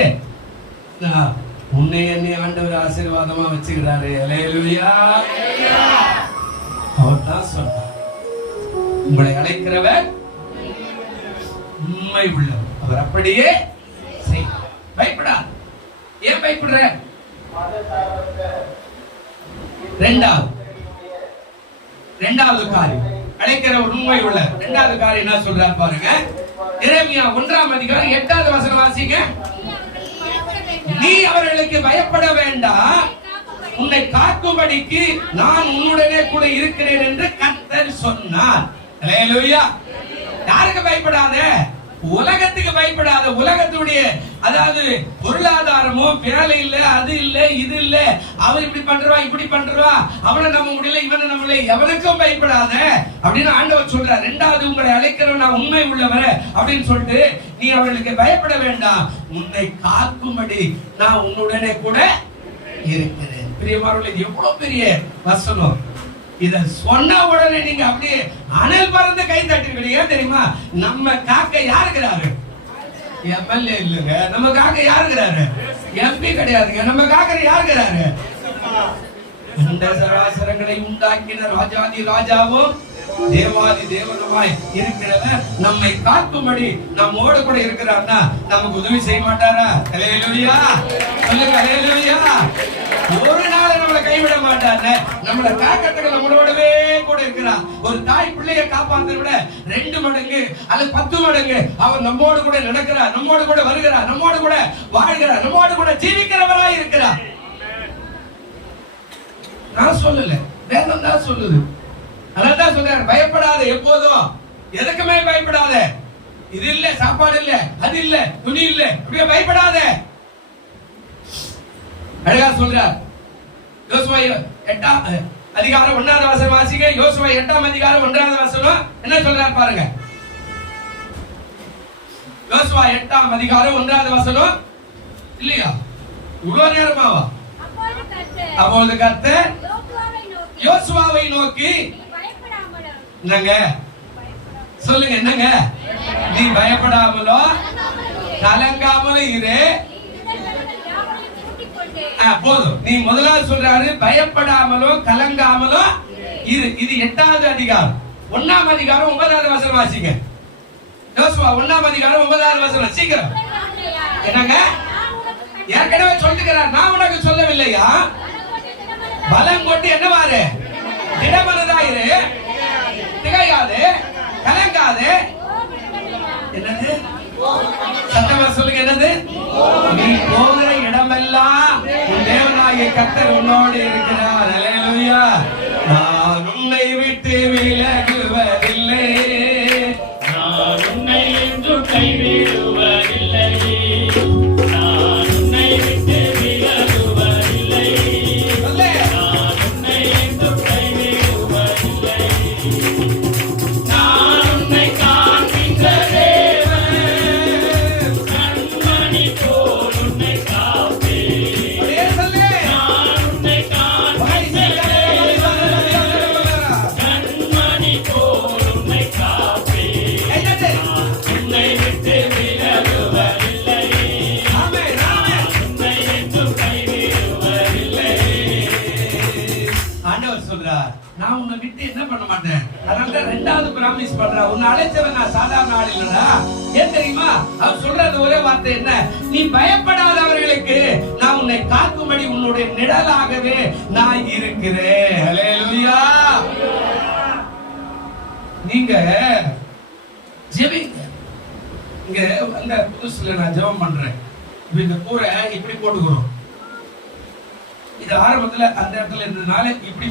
உன்னை என்னை ஆண்டவர் ஆசீர்வாதமா வச்சுக்கிறாரு. அல்லேலூயா. அவர் தான் சொன்னார், உங்களை அழைக்கிறவர் உண்மை உள்ளவர், அவர் அப்படியே பயப்படா. ஏன் பயப்படுற? இரண்டாவது காரியம் அழைக்கிறவர் உண்மை உள்ளவர். இரண்டாவது காரியம் என்ன சொல்றாரு பாருங்க. எரேமியா 1ஆம் அதிகாரம் 8வது வசனம் வாசிங்க. நீ அவர்களுக்கு பயப்பட வேண்டாம், உன்னை காக்கும்படிக்கு நான் உன்னுடனே கூட இருக்கிறேன் என்று கர்த்தர் சொன்னார். அல்லேலூயா. யாருக்கு பயப்படாத? உலகத்துக்கு பயப்படாத. உலகத்துடைய அதாவது பொருளாதாரமோ வேலை இல்ல, அது இல்ல, இது இல்ல, அவர் இப்படி பண்றவா இப்படி பண்றவா, அவனை நம்ம முடியல இவனை நம்மள எவனுக்கும் பயப்படாத அப்படின்னு ஆண்டவர் சொல்றார். இரண்டாவது உங்களை அழைக்கிறவன் நான் உண்மை உள்ளவர் அப்படின்னு சொல்லிட்டு நீ அவர்களுக்கு பயப்பட வேண்டாம், உன்னை காக்கும்படி நான் உன்னுடனே கூட இருக்கிறேன். பிரியமானவர்களே, இது எவ்வளவு பெரிய வசனம். இத சொன்ன உடனே நீங்க அப்படியே அனல் பறந்து கை தட்டுவீங்க. தெரியுமா? நம்ம காக்க யாருக்கிறாரு? எம்எல்ஏ இல்லங்க. நம்ம காக்க யாருக்கிறாரு? எம்பி கிடையாதுங்க. நம்ம காக்கிற யாருக்கிறாரு? இந்த சராசரங்களை உண்டாக்கின ராஜாதி ராஜாவும் தேவாதி தேவனுமாய் இருக்கிறவர் நம்மை காக்கும்படி நம்மோடு கூட இருக்கிறார்னா நமக்கு உதவி செய்ய மாட்டாரா? அல்லேலூயா. சொல்லுங்க அல்லேலூயா. ஒரு நாள் நம்மளை கைவிட மாட்டாரு. நம்மளை காக்கத்துக்கு நம்மளோடவே கூட இருக்கிறார். ஒரு தாய் பிள்ளையை காப்பாற்ற விட 2 மடங்கு அல்லது 10 மடங்கு அவர் நம்மோடு கூட நடக்கிறார், நம்மோடு கூட வருகிறார், நம்மோடு கூட வாழ்கிறார், நம்மோடு கூட ஜீவிக்கிறவராய் இருக்கிறார். நான் சொல்லல, வேதம் தான் சொல்லுது. அதான் சொல்றாரு, பயப்படாத, எப்போதும் எதுக்குமே பயப்படாத. இது இல்ல, சாப்பாடு இல்ல, அது இல்ல, துணி இல்ல, இப்படியே பயப்படாத. அழகா சொல்றார். யோசுவா 8ஆம் அதிகாரம் 1வது வசனம் வாசிங்க. யோசுவா 8ஆம் அதிகாரம் 1வது வசனம் என்ன சொல்றார் பாருங்க. யோசுவா 8ஆம் அதிகாரம் 1வது வசனம் இல்லையா? இவ்வளவு நேரமாவா? அப்பொழுது கர்த்தர் யோசுவாவை நோக்கி என்னங்க சொல்லுங்க, என்னங்க? நீ பயப்படாமலோ கலங்காமலும் இரு. போதும். நீ முதலாவது சொல்றாரு பயப்படாமலோ கலங்காமலோ இரு. இது 8வது அதிகாரம் 1ஆம் அதிகாரம் 9வது வசனம் வாசிங்க. யோசுவா 1ஆம் அதிகாரம் 9வது வசனம் சீக்கிரம். என்னங்க? ஏற்கனவே சொல்லுகிறார், நான் உனக்கு சொல்லவில்லையா? பலம் கொண்டு என்னவாரு? திடமனதாயிரு, திகையாதே, கலங்காதே. என்னது? சத்தமா சொல்லுங்க, என்னது? நீ போகிற இடமெல்லாம் தேவனாகிய கர்த்தர் உன்னோடு இருக்கிறார். அல்லேலூயா. நான் உன்னை விட்டு விலகுவதில்லை, நான் உன்னை என்றும் கைவிடுவதில்லை, நான் உன்னை விட்டு விலகுவதில்லை, நான் உன்னை என்றும் கைவிடுவதில்லை, நான் உன்னை காண்கின்ற தேவன், கண்மணி போல் உன்னை காப்பேன், நான் உன்னை காண்கின்ற தேவன், கண்மணி போல் உன்னை காப்பேன், உன்னை விட்டு விலகுவதில்லை, உன்னை என்றும் கைவிடுவதில்லை. ஆண்டவர் சொல்றார், நான் உன்னை விட்டு என்ன பண்ண மாட்டேன். அதனால 2வது பிராமிஸ் பண்றேன், உன்னை அழைச்சவன் நான் சாதாரண ஆள் இல்லடா. ஏன் தெரியுமா? அவர் சொல்றது ஒரே வார்த்தை என்ன? நீ பயப்படாதவர்களுக்கு நான் உன்னை காக்கும்படி உன்னுடைய நிழலாகவே நான் இருக்கிறேன். அல்லேலூயா. நீங்க ஜெபிங்க. இங்க அந்த புதுசுல நான் ஜெபம் பண்றேன். இந்த கூரை இப்படி போட்டுக்கிறோம். இது ஆரம்பத்துல அந்த இடத்துல இருந்ததுனால இப்படி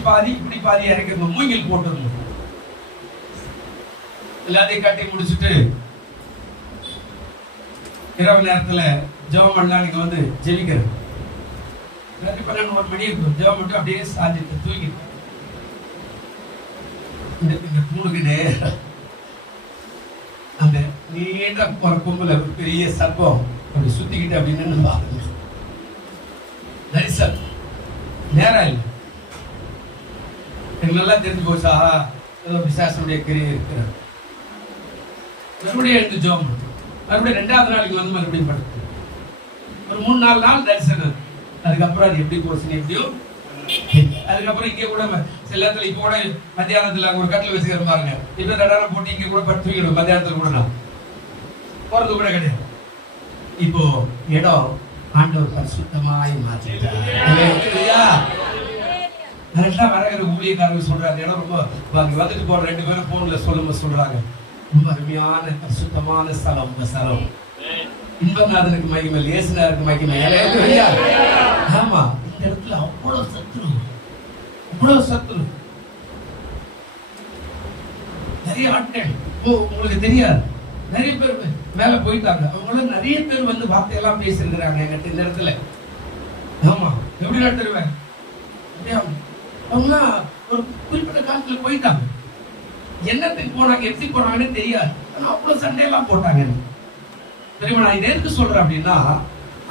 பாதி இறக்கணும். மூங்கில் போட்டுருணும். எல்லாத்தையும் கட்டி முடிச்சுட்டு இரவு நேரத்துல ஜெபம் பண்ணலாம். நீங்க வந்து ஜெபிக்கிறது 11 மணி இருக்கும். ஜெபம் மட்டும் அப்படியே சாதிட்டு தூங்கி இந்த தூணுக்கு நேரம் அந்த நீண்ட ஒரு கும்பல பெரிய சர்ப்பம் அப்படி சுத்திக்கிட்டு அப்படின்னு பாருங்க. தரிசனம் நேரம் இல்லை. எங்களெல்லாம் தெரிஞ்சு போச்சா ஏதோ விசேஷனுடைய கிரியை இருக்கிறார். மறுபடியும் எடுத்து ஜோம் மறுபடியும் 2வது நாளைக்கு வந்து மறுபடியும் படுத்து ஒரு 3-4 நாள் தரிசனம். அதுக்கப்புறம் அது எப்படி போச்சுன்னு எப்படியும் அதுக்கப்புறம் இங்கே கூட சில இடத்துல இப்போ கூட மத்தியானத்துல ஒரு கட்டில் வச்சுக்கிற பாருங்க. இப்ப தடாரம் போட்டு இங்க கூட படுத்து தூக்கிடும். மத்தியானத்துல கூட நான் போறது கூட கிடையாது. இப்போ இடம் ஆண்டவர் பரிசுத்தமாய் மாற்றிட்டார். வரகிற ஊழியக்காரங்க சொல்றாங்க இடம் ரொம்ப வந்துட்டு போற 2 பேரும் போன்ல சொல்றாங்க ரொம்ப அருமையான பரிசுத்தமான ஸ்தலம். இந்த ஸ்தலம் இன்பநாதனுக்கு மகிமை, இயேசுநாதருக்கு மகிமை. ஆமா, இந்த இடத்துல அவ்வளவு சத்துரு நிறைய ஆட்கள் உங்களுக்கு தெரியாது. நிறைய பேர் மேல போயிட்டாங்க. அவங்களும் நிறைய பேர் வந்து வார்த்தையெல்லாம் பேசிருக்கிறாங்க என்கிட்ட இந்த இடத்துல. ஆமா, எப்படி நடத்துருவேன் அவங்க ஒரு குறிப்பிட்ட காலத்துல போயிட்டாங்க. என்னத்துக்கு போனாங்க எப்படி போனாங்கன்னு தெரியாது. ஆனா அவ்வளவு சண்டையெல்லாம் போட்டாங்க. தெரியுமா? நான் இதை எதுக்கு சொல்றேன் அப்படின்னா,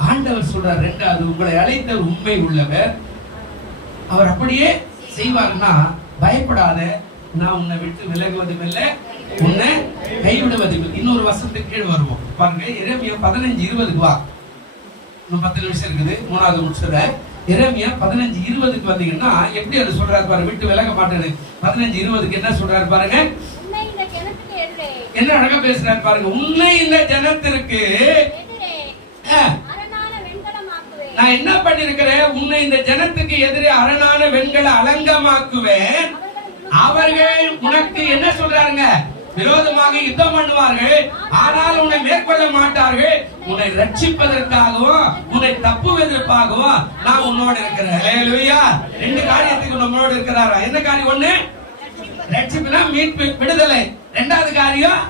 ஆண்டவர் சொல்றார் 2வது உங்களை அழைத்த உண்மை உள்ளவர். அவர் அப்படியே செய்வார்னா பயப்படாத, நான் உன்னை விட்டு விலகுவதும் இல்லை, உன்னை கைவிடுவதும் இல்லை. இன்னொரு வசனத்துக்கு கீழ் வருவோம் பாருங்க. எரேமியா 15:20 வா. இன்னும் 10 நிமிஷம் இருக்குது. 3வது முடிச்சுற எரேமியா 15:20 வந்தீங்கன்னா எப்படி அது சொல்றாரு பாருங்க. விட்டு விலக மாட்டேன்னு 15:20 என்ன சொல்றாரு பாருங்க. என்ன அழகா பேசுறாரு பாருங்க. உன்னை இந்த ஜனத்திற்கு நான் என்ன பண்ணிருக்கிறேன், உன்னை இந்த ஜனத்துக்கு எதிரே அரணான வெண்கல அலங்கமாக்குவேன். அவர்கள் உனக்கு என்ன சொல்றாங்க, விரோதமாக யுத்தம் பண்ணுவார்கள், ஆனால் உன்னை மேற்கொள்ள மாட்டார்கள். உன்னை ரட்சிப்பதற்காகவும் உன்னை தப்புவதற்காகவும் நான் உன்னோடு இருக்கிறேன். ஹல்லேலூயா. 2 காரியத்துக்கு நம்மளோடு இருக்கிறாரா? என்ன காரியம்? 1 ரட்சிப்புனா மீட்பு, விடுதலை. 2வது காரியம்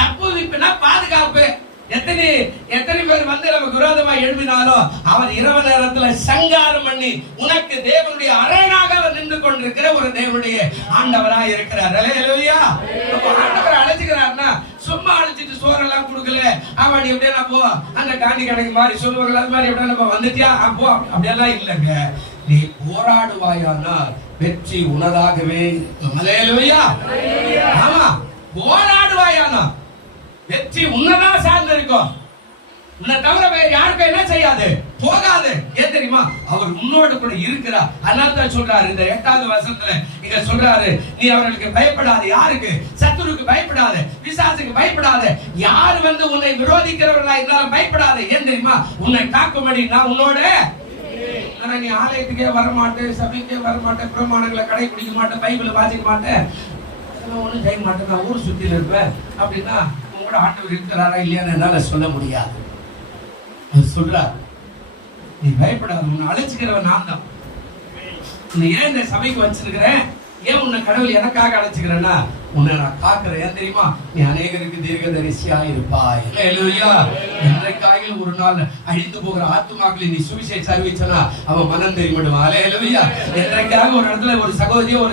தப்புவிப்புனா பாதுகாப்பு. எத்தனை பேர் வந்து நமக்கு விரோதமா எழுப்பினாலும் அவர் இரவு நேரத்துல சங்காரம் பண்ணி உனக்கு தேவனுடைய அரணாக நின்று கொண்டிருக்கிற ஒரு தேவனுடைய ஆண்டவராக இருக்கிறார். ஹல்லேலூயா. ஆண்டவர் அழைச்சுக்கிறார்னா சும்மா அழைச்சிட்டு சோறெல்லாம் கொடுக்கல, அவன் எப்படியா போ அந்த காண்டி கடைக்கு மாதிரி சொல்லுவாங்க, அது மாதிரி எப்படியா நம்ம வந்துட்டியா போ, அப்படியெல்லாம் இல்லைங்க. நீ போராடுவாயானால் வெற்றி உனதாகவே. ஹல்லேலூயா. ஆமா, போராடுவாயானா வெற்றி உன்னதா சார்ந்து இருக்கும். உன்னை தவிர வேற யாருக்கும் என்ன செய்யாது, போகாது. ஏன் தெரியுமா? அவர் உன்னோடு கூட இருக்கிறார். அதனால தான் சொல்றாரு இந்த 8வது வசனத்துல இங்க சொல்றாரு, நீ அவர்களுக்கு பயப்படாத. யாருக்கு? சத்துருக்கு பயப்படாத, பிசாசுக்கு பயப்படாத. யார் வந்து உன்னை விரோதிக்கிறவர்களா இருந்தாலும் பயப்படாத. ஏன் தெரியுமா? உன்னை காக்கும்படி நான் உன்னோட. ஆனா நீ ஆலயத்துக்கே வரமாட்டேன், சபைக்கே வரமாட்டேன், பிரமாணங்களை கடைபிடிக்க மாட்டேன், பைபிளை வாசிக்க மாட்டேன், ஒன்னும் செய்ய மாட்டேன், நான் ஊர் சுத்தில இருப்பேன் அப்படின்னா உங்களோட ஆண்டவர் இருக்கிறாரா இல்லையான்னு என்னால சொல்ல முடியாது. அவர் சொல்றார், நீ பயப்படாத, உன்னை அழைச்சுக்கிறவன் நான் தான். உன்னை ஏன் இந்த சபைக்கு வச்சிருக்கிறேன், ஏன் உன்னை கடவுள் எனக்காக அழைச்சுக்கிறேன்னா உன்னை நான் காக்குறேன். ஏன் தெரியுமா? நீ அநேகருக்கு தீர்க்கதரிசியா இருப்பாய். ஹல்லேலூயா. என்றைக்காயிலும் ஒரு நாள் அழிந்து போகிற ஆத்துமாக்களை நீ சுவிசேஷம் அறிவிச்சனா அவன் மனம் தெரிவிடுவான். ஹல்லேலூயா. என்றைக்காக ஒரு இடத்துல ஒரு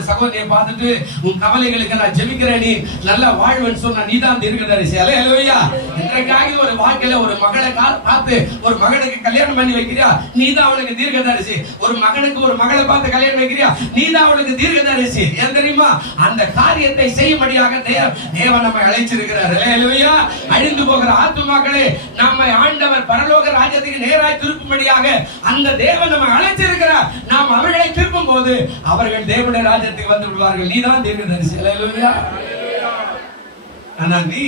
சகோதரியை பார்த்துட்டு உன் கவலைகளுக்கு நான் ஜெபிக்கிறேன், நீ நல்லா வாழ்வன்னு சொன்னா நீ தான் தீர்க்கதரிசி. ஹல்லேலூயா. என்றைக்காக ஒரு வாழ்க்கையில ஒரு மகளை பார்த்து ஒரு மகனுக்கு கல்யாணம் பண்ணி வைக்கிறியா, நீ தான் அவனுக்கு தீர்க்கதரிசி. ஒரு மகனுக்கு ஒரு மகளை பார்த்து கல்யாணம் வைக்கிறியா, நீ தான் அவனுக்கு தீர்க்கதரிசி. ஏன் தெரியுமா? அந்த காரியத்தை செய்யும்படியாக தேவன் நம்மை அழைச்சிருக்கிறார். ஹல்லேலூயா. அழிந்து போகிற ஆத்துமாக்களை நம்மை ஆண்டவர் பரலோக ராஜ்யத்துக்கு நேராய் திருப்பும்படியாக அந்த தேவன் நம்மை அழைச்சிருக்கிறார். நாம் அவர்களை திருப்பும் போது அவர்கள் தேவனுடைய ராஜ்யத்துக்கு வந்து விடுவார்கள். நீ தான் தீர்க்கதரிசி. ஹல்லேலூயா. ஆனா நீ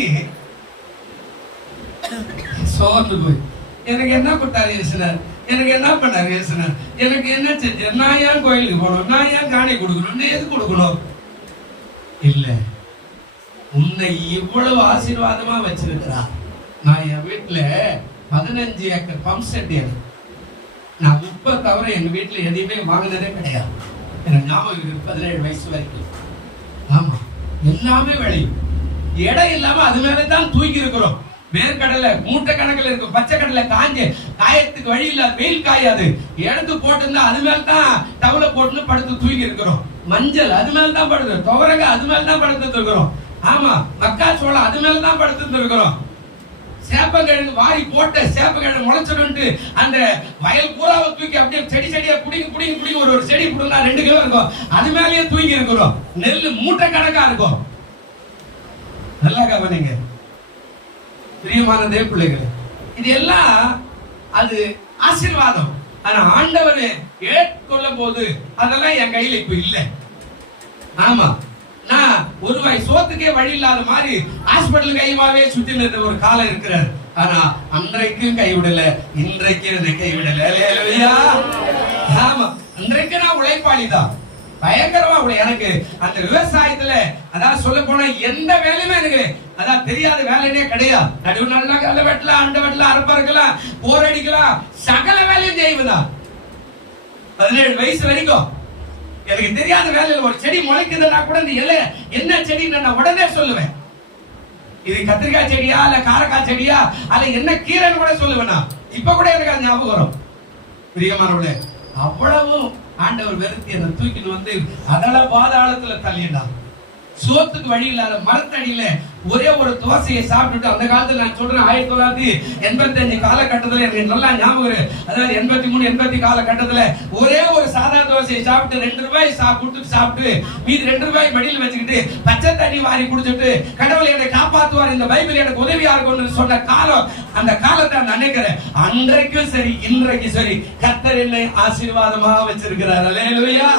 சோர்ந்து போய் எனக்கு என்ன கொடுத்தாரு இயேசுனார், எனக்கு என்ன பண்ணாரு இயேசுனார், எனக்கு என்ன செஞ்சார், நான் ஏன் கோயிலுக்கு போகணும், நான் ஏன் காணி கொடுக்கணும், எது கொடுக்கணும் இல்ல. உன்னை இவ்வளவு ஆசீர்வாதமா வச்சிருக்கிறார். நான் என் வீட்டுல 15 ஏக்கர் பம்ப் செட் எனக்கு. நான் 30 தவிர எங்க வீட்டுல எதையுமே வாங்கினதே கிடையாது. எனக்கு ஞாபகம் இருக்கு 17 வயசு வரைக்கும். ஆமா, எல்லாமே விளையும். இடம் இல்லாம அது மேலதான் தூக்கி இருக்கிறோம். வேர்க்கடலை மூட்டை கணக்கில் இருக்கும், பச்சை கடலை காயத்துக்கு வழி இல்லாத, வெயில் காயாது, எடுத்து போட்டுருந்தா அது மேல்தான் டவலை போட்டு படுத்து தூங்கி இருக்கிறோம். மஞ்சள் அது மேல்தான் படுத்து, துவரங்க அது மேல்தான் படுத்து இருக்கிறோம். ஆமா, மக்காச்சோளம் அது மேலதான் படுத்து இருக்கிறோம். சேப்பங்கிழங்கு வாரி போட்ட சேப்பங்கிழங்கு முளைச்சிட்டு அந்த வயல் பூராவை தூக்கி அப்படியே செடி செடியா குடிங்க ஒரு செடி புடுங்க 2 கிலோ இருக்கும், அது மேலேயே தூங்கி இருக்கிறோம். நெல்லு மூட்டை கணக்கா இருக்கும். நல்லா கவனிங்க பிரியமான தேவ பிள்ளைகளே, இது எல்லாம் அது ஆசீர்வாதம். ஆனா ஆண்டவர் ஏற்றுக்கொள்ளும் போது அதெல்லாம் என் கையில இப்ப இல்ல. ஆமா, நான் ஒரு வாய் சோத்துக்கே வழி இல்லாத மாதிரி ஹாஸ்பிட்டல் கைமாவே சுத்தி நின்ற ஒரு காலம் இருக்கிறார். ஆனா அன்றைக்கும் கைவிடல, இன்றைக்கு என்னை கைவிடல. ஆமா, அன்றைக்கு நான் உழைப்பாளி தான், பயங்கரமா எனக்கு அந்த விவசாயத்துல அதான் சொல்ல போனா எந்த வேலையுமே எனக்கு அதான் தெரியாத வேலையே கிடையாது. நடுவு நல்லா கலை வெட்டலாம், அண்டை வெட்டலாம், அறுப்பறுக்கலாம், போர் அடிக்கலாம், சகல வேலையும் செய்வதான். 17 வயசு வரைக்கும் எனக்கு தெரியாத வேலையில ஒரு செடி முளைக்குதுன்னா கூட இந்த இலை என்ன செடின்னு நான் உடனே சொல்லுவேன். இது கத்திரிக்காய் செடியா இல்ல காரக்காய் செடியா அல்ல என்ன கீரைன்னு கூட சொல்லுவேன். இப்ப கூட எனக்கு அது ஞாபகம் வரும். பிரியமானவர்களே, அவ்வளவு ஆண்டவர் வெறுத்து என்னை தூக்கின்னு வந்து அதல பாதாளத்துல தள்ளினான். சோத்துக்கு வழி இல்லாத மரத்தடியில ஒரே ஒரு தோசையை சாப்பிட்டுட்டு, அந்த காலத்துல நான் சொல்றேன் 1985 காலகட்டத்துல எனக்கு நல்லா ஞாபகம், அதாவது 83 80 காலகட்டத்துல ஒரே ஒரு சாதா தோசையை சாப்பிட்டு 2 ரூபாய் சாப்பிட்டு மீதி 2 ரூபாய் மடியில் வச்சுக்கிட்டு பச்சை தண்ணி வாரி குடிச்சிட்டு கடவுள் என்னை காப்பாத்துவார், இந்த பைபிள் எனக்கு உதவியா இருக்கும்னு சொன்ன காலம், அந்த காலத்தை நான் நினைக்கிறேன். அன்றைக்கும் சரி இன்றைக்கும் சரி கர்த்தர் என்னை ஆசீர்வாதமா வச்சிருக்கிறார். அல்லேலூயா.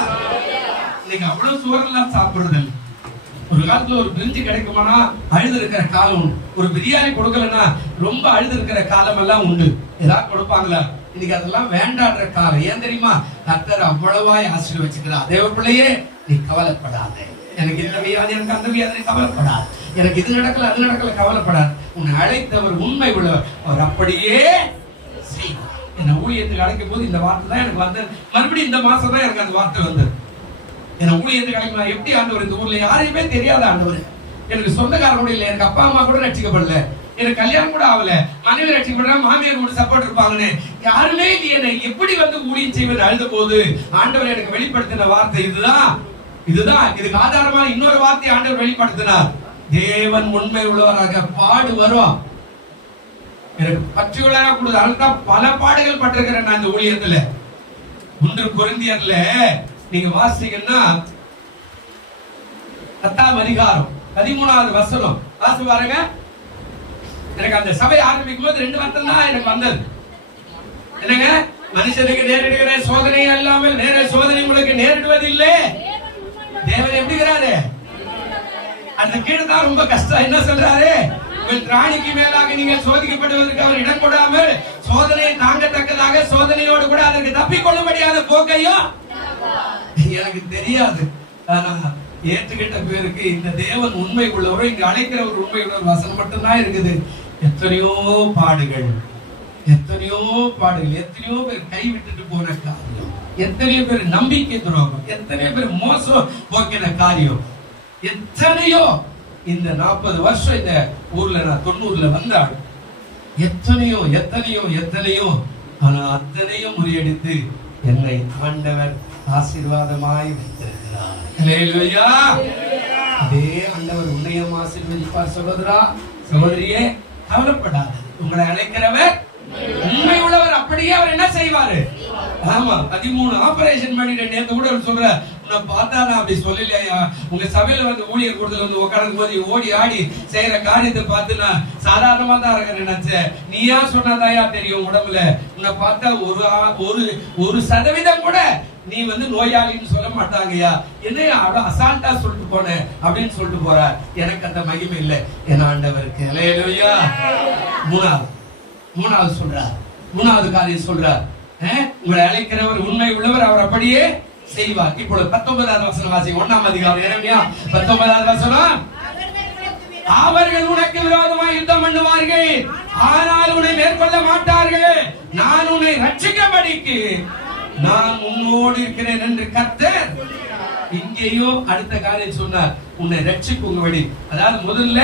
நீங்க அவ்வளவு சோறெல்லாம் சாப்பிடுறது இல்லை. ஒரு காலத்துல ஒரு பிரிஞ்சு கிடைக்குமானா அழுது இருக்கிற காலம் உண்டு. ஒரு பிரியாணி கொடுக்கலன்னா ரொம்ப அழுது இருக்கிற காலம் எல்லாம் உண்டு. ஏதாவது கொடுப்பாங்களா? இன்னைக்கு அதெல்லாம் வேண்டான்ற காலம். ஏன் தெரியுமா? கர்த்தர் அவ்வளவாய் ஆசீர்வதிக்கிறார். தேவ பிள்ளையே, நீ கவலைப்படாத. எனக்கு இந்த வியாதி, எனக்கு அந்த வியாதி, கவலைப்படாது. எனக்கு இது நடக்கல அது நடக்கல, கவலைப்படாது. உன்னை அழைத்தவர் உண்மை உள்ளவர், அவர் அப்படியே செய்வார். என்ன ஊழியத்துக்கு அழைக்கும் போது இந்த வார்த்தை தான் எனக்கு வந்து, மறுபடியும் இந்த மாசம் தான் எனக்கு அந்த வார்த்தை வந்தது. என்ன ஊழியத்துக்கு அழைக்கலாம். எப்படி ஆண்டவர்? இந்த ஊர்ல யாரையுமே தெரியாத ஆண்டவர், எனக்கு சொந்தக்காரன் கூட இல்லை, எனக்கு அப்பா அம்மா கூட ரட்சிக்கப்படல, எனக்கு கல்யாணம் கூட ஆகல, மனைவி ரட்சிக்கப்படல, மாமியார் கூட சப்போர்ட் இருப்பாங்கன்னு யாருமே இது என்னை எப்படி வந்து ஊழியம் செய்வது அழுத போது ஆண்டவர் எனக்கு வெளிப்படுத்தின வார்த்தை இதுதான். இதுக்கு ஆதாரமா இன்னொரு வார்த்தை ஆண்டவர் வெளிப்படுத்தினார். தேவன் உண்மை உள்ளவராக பாடு வரும். எனக்கு பற்றுகளாக கொடுத்து அதுதான் பல பாடுகள் பட்டிருக்கிறேன் நான் இந்த ஊழியத்துல. 1 கொரிந்தியர்ல நீங்க வாசிங்கன்னா 10ஆம் அதிகாரம் 13வது வசனம் வாசி பாருங்க. எனக்கு அந்த சபை ஆரம்பிக்கும் போது 2 வசனம் தான் எனக்கு வந்தது. என்னங்க? மனுஷனுக்கு நேரிடுகிற சோதனை அல்லாமல் வேற சோதனை உங்களுக்கு நேரிடுவதில்லை. தேவன் எப்படி இருக்கிறாரு? அந்த கீழே தான் ரொம்ப கஷ்டம். என்ன சொல்றாரு? உங்கள் திராணிக்கு மேலாக நீங்கள் சோதிக்கப்படுவதற்கு அவர் இடம் கொடாமல் சோதனையை தாங்கத்தக்கதாக சோதனையோடு கூட அதற்கு தப்பிக்கொள்ளும்படியான போக்கையும் எனக்கு தெரியாது. ஆனா ஏற்றுக்கிட்ட பேருக்கு இந்த தேவன் உண்மை உள்ளவரும் இங்க அழைக்கிற ஒரு உண்மை உள்ள வசனம் மட்டும்தான் இருக்குது. எத்தனையோ பாடுகள், எத்தனையோ பேர் கைவிட்டுட்டு போன காரியம், எத்தனையோ பேர் நம்பிக்கை துரோகம், எத்தனையோ பேர் மோசம் போக்கின காரியம், எத்தனையோ இந்த 40 வருஷம் இந்த ஊர்ல நான் 90ல வந்தாள். எத்தனையோ ஆனா அத்தனையும் முறியடித்து என்னை ஆண்டவர் ஆசீர்வாதமாய் வைத்திருக்கிறார். அல்லேலூயா. அதே ஆண்டவர் உன்னையும் ஆசீர்வதிப்பார். சகோதரியே, கவலைப்படாத. உங்களை அழைக்கிறவர் உண்மை உள்ளவர். அப்படியே அவர் என்ன செய்வாரு? ஆமா, 13 ஆபரேஷன் பண்ணிட்டு நேத்து கூட சொல்ற, உன்னை பார்த்தா நான் அப்படி சொல்லலையா, உங்க சபையில வந்து ஊழியர் கூடத்துல வந்து உட்காரும் போது ஓடி ஆடி செய்யற காரியத்தை பார்த்து நான் சாதாரணமா தான் இருக்கேன் நினைச்சேன். நீயா சொன்னதாயா தெரியும் உடம்புல. உன்னை பார்த்தா ஒரு சதவீதம் கூட நீ வந்து நோயாளின்னு சொல்ல மாட்டாங்கயா. என்னையா அவ்வளவு அசால்ட்டா சொல்லிட்டு போன அப்படின்னு சொல்லிட்டு போற. எனக்கு அந்த மகிமை இல்லை என் ஆண்டவருக்கு. அல்லேலூயா. மூணாவது சொல்றார். 3வது காரியம் சொல்றார். உங்களை அழைக்கிறவர் உண்மை உள்ளவர், அவர் அப்படியே செய்வார். இப்பொழுது 19வது வசனம் வாசி. 1ஆம் அதிகாரம் எரேமியா 19வது வசனம். அவர்கள் உனக்கு விரோதமாய் யுத்தம் பண்ணுவார்கள், ஆனால் உன்னை மேற்கொள்ள மாட்டார்கள். நான் உன்னை ரட்சிக்கும்படிக்கு நான் உன்னோடு இருக்கிறேன் என்று கர்த்தர் இங்கேயோ அடுத்த காரியம் சொன்னார், உன்னை ரட்சிக்கும்படி. அதாவது முதல்ல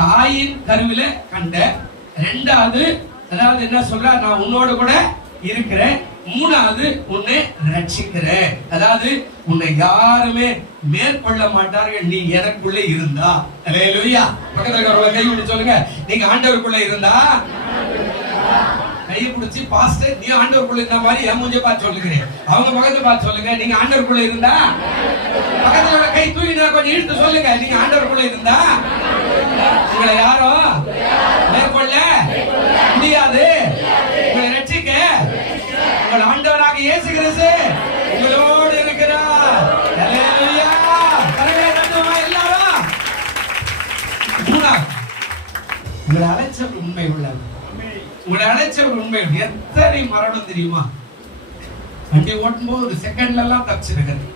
தாயின் கருவில கண்ட, இரண்டாவது அதாவது என்ன சொல்றார், நான் உன்னோடு கூட இருக்கிறேன், மூணாவது உன்னை ரட்சிக்கிறேன். அதாவது உன்னை யாருமே மேற்கொள்ள மாட்டார்கள், நீ எனக்குள்ளே இருந்தா. அல்லேலூயா. பக்கத்துல கை விட்டு சொல்லுங்க, நீங்க ஆண்டவருக்குள்ள இருந்தா. கையை பிடிச்சி பாஸ்டர் நீ ஆண்டவருக்குள்ள இருந்த மாதிரி என் மூஞ்ச பார்த்து சொல்லுகிறேன், அவங்க பக்கத்தை பார்த்து சொல்லுங்க, நீங்க ஆண்டவருக்குள்ள இருந்தா. பக்கத்துல கை தூக்கினா கொஞ்சம் இழுத்து சொல்லுங்க, நீங்க ஆண்டவருக்குள்ள இருந்தா உங்களை யாரும் மேற்கொள்ள முடியாது. உங்களை ரட்சிக்க உங்கள் ஆண்டவராக இயேசு கிறிஸ்து உங்களோடு இருக்கிறார். அல்லேலூயா. கரங்களை தட்டுவோமா எல்லாரும். மூணாவது, உங்களை அழைச்சவர் உண்மை உள்ளவர். உங்களை அழைச்சவர் உண்மை. எத்தனை மரணம் தெரியுமா? வண்டி ஓட்டும் போது ஒரு செகண்ட்ல எல்லாம் தப்பிச்சிருக்கிறது.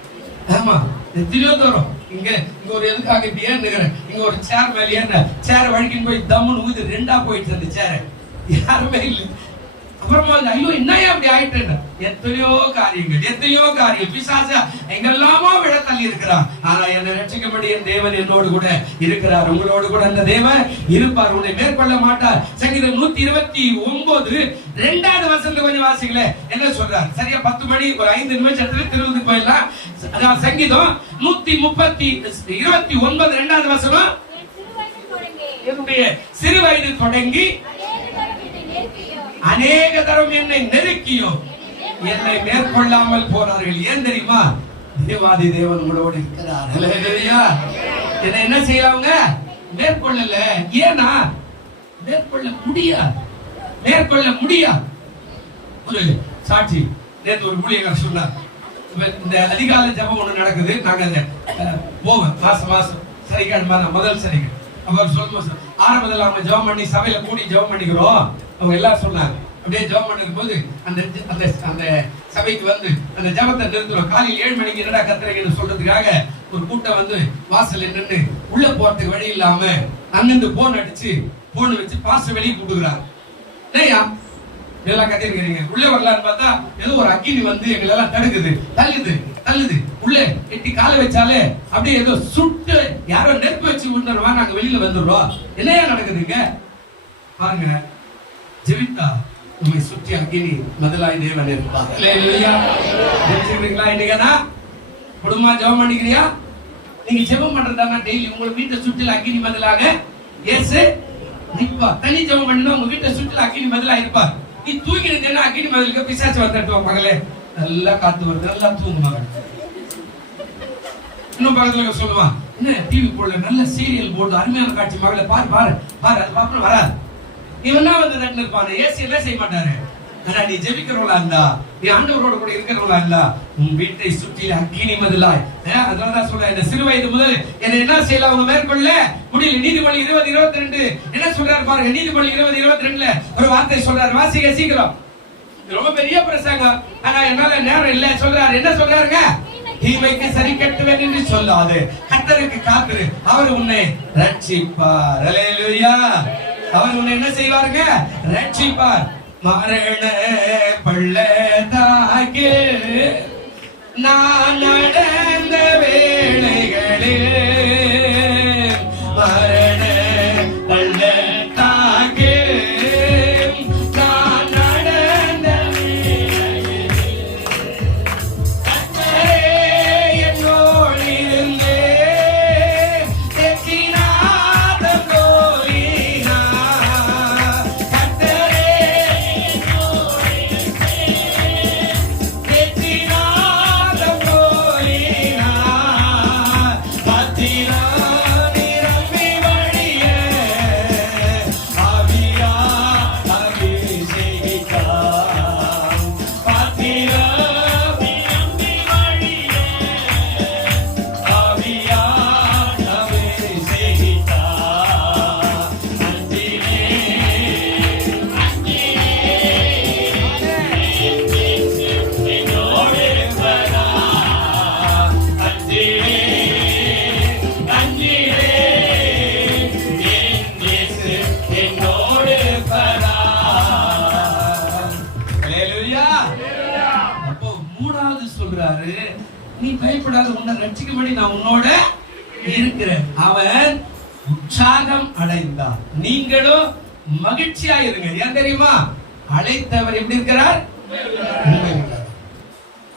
ஆமா, எத்தனையோ தூரம் இங்க ஒரு எதுக்காக இப்படி ஏறுகிறேன், இங்க ஒரு சேர் மேல ஏற சேரை வழிக்கின்னு போய் தம்முன்னு ஊதி ரெண்டா போயிட்டு அந்த சேரை யாருமே இல்லை. அப்புறமா ஐயோ என்னையா அப்படி ஆயிட்டு, எத்தனையோ காரியம் பிசாசு எங்கெல்லாமோ விழ தள்ளி இருக்கிறார். ஆனா என்னை ரட்சிக்கும்படி என் தேவன் என்னோடு கூட இருக்கிறார், உங்களோடு கூட அந்த தேவன் இருப்பார், உன்னை மேற்கொள்ள மாட்டார். சங்கீதம் 129 2வது வசனத்தை கொஞ்சம் வாசிங்களே, என்ன சொல்றார்? சரியா 10 மணி ஒரு 5 நிமிஷத்துல திருவுக்கு போயிடலாம். அதான் சங்கீதம் 129 2வது வசனம், என்னுடைய சிறு வயது தொடங்கி அநேக தரம் என்னை நெருக்கியோ என்னை மேற்கொள்ளாமல் போனார்கள். ஏன் தெரியுமா? தேவாதி தேவன் உங்களோடு இருக்கிறார். அல்லேலூயா. என்ன செய்யலாங்க? மேற்கொள்ளல. ஏன்னா மேற்கொள்ள முடியாது. ஒரு சாட்சி நேற்று ஒரு ஊழியர் சொன்னார், இந்த அதிகாலை ஜெபம் ஒண்ணு நடக்குது, நாங்க போவோம் மாசம் சனிக்கிழமை முதல் சனிக்கிழமை. அவர் சொல்லுவோம் ஆரம்பத்தில் அவங்க ஜெபம் பண்ணி சபையில கூடி ஜெபம் பண்ணிக்கிறோம். அவங்க எல்லாம் சொன்னாங்க, அப்படியே ஜெபம் பண்ணிக்கும் போது அந்த சபைக்கு வந்து அந்த ஜெபத்தை நிறுத்துறோம். காலையில் 7 மணிக்கு என்னடா கத்துறீங்கன்னு சொல்றதுக்காக ஒரு கூட்டம் வந்து வாசல்ல நின்று உள்ள போறதுக்கு வழி இல்லாம அங்கிருந்து போன் அடிச்சு போன் வச்சு பாஸ்டர் வெளியே கூப்பிடுறாங்க. ஏயா எல்லாம் கத்திருக்கிறீங்க, உள்ள வரலான்னு பார்த்தா ஏதோ ஒரு அக்கினி வந்து எங்களை எல்லாம் தள்ளுது. உள்ள எட்டி காலை வச்சாலே அப்படியே ஏதோ சுட்டு யாரோ நெருப்பு வச்சு விட்டுருவா, நாங்க வெளியில வந்துடுறோம். என்னையா நடக்குதுங்க பாருங்க. ஜெபித்தா உண்மை சுற்றி அக்கினி முதலாய் தேவன் இருப்பார். அல்லேலூயா. ஜெபிக்கிறீங்களா? இன்னைக்குனா குடும்பமா ஜெபம் பண்ணிக்கிறியா? நீங்க ஜெபம் பண்றதானா டெய்லி உங்க வீட்டை சுற்றில அக்கினி முதலாக இயேசு நிற்பார். தனி ஜெபம் பண்ணினா உங்க வீட்டை சுற்றில அக்கினி முதலா இருப்பார். நீ தூங்கி இருந்தேன்னா அக்கினி முதலுக்கு பிசாசு வந்துட்டுவான். மகளே நல்லா காத்து வருது, நல்லா தூங்கு மகள். இன்னும் பக்கத்துல சொல்லுவான், என்ன டிவி போடல, நல்ல சீரியல் போடுது, அருமையான காட்சி, மகளை பாரு அது பாப்பா வராது. இவனா வந்து தட்டு இருப்பாரு. ஏசி எல்லாம் செய்ய மாட்டாரு. ஆனா நீ ஜெபிக்கிறவளா இருந்தா, நீ ஆண்டவரோட கூட இருக்கிறவளா இருந்தா, உன் வீட்டை சுற்றில அக்கினி மதிலாய். அதனாலதான் சொல்றேன், இந்த சிறு வயது முதல் என்ன என்ன செய்யலாம் அவங்க மேற்கொள்ள முடியல. நீதிமொழி 20:22 என்ன சொல்றாரு பாருங்க. நீதிமொழி 20:22 ஒரு வார்த்தை சொல்றாரு, வாசிக்க சீக்கிரம். ரொம்ப பெரிய பிரசங்கம், ஆனா என்னால நேரம் இல்ல. சொல்றாரு, என்ன சொல்றாருங்க? தீமைக்கு சரி கட்டுவேன் என்று சொல்லாது கர்த்தருக்கு காத்திரு, அவர் உன்னை ரட்சிப்பார். அல்லேலூயா. அவர் உன்னை என்ன செய்வாருங்க? ரட்சிப்பார். மரண பள்ளத்தாக்கே நான் நடந்த வேளைகளில், மரண பள்ளத்தாக்கே நான் நடந்த வேளைகளில் கர்த்தரே என்னோடு இருந்தே எத்தினாதம் தோழினார். கர்த்தரே என்னோடு இருந்தே எத்தினாதம் தோழினார். நீ பயப்படாத, உன்னை ரட்சிக்கும்படி நான் உன்னோட இருக்கிறேன். அவன் உற்சாகம் அடைந்தார். நீங்களும் மகிழ்ச்சியா இருங்க. ஏன் தெரியுமா? அழைத்தவர் எப்படி இருக்கிறார்?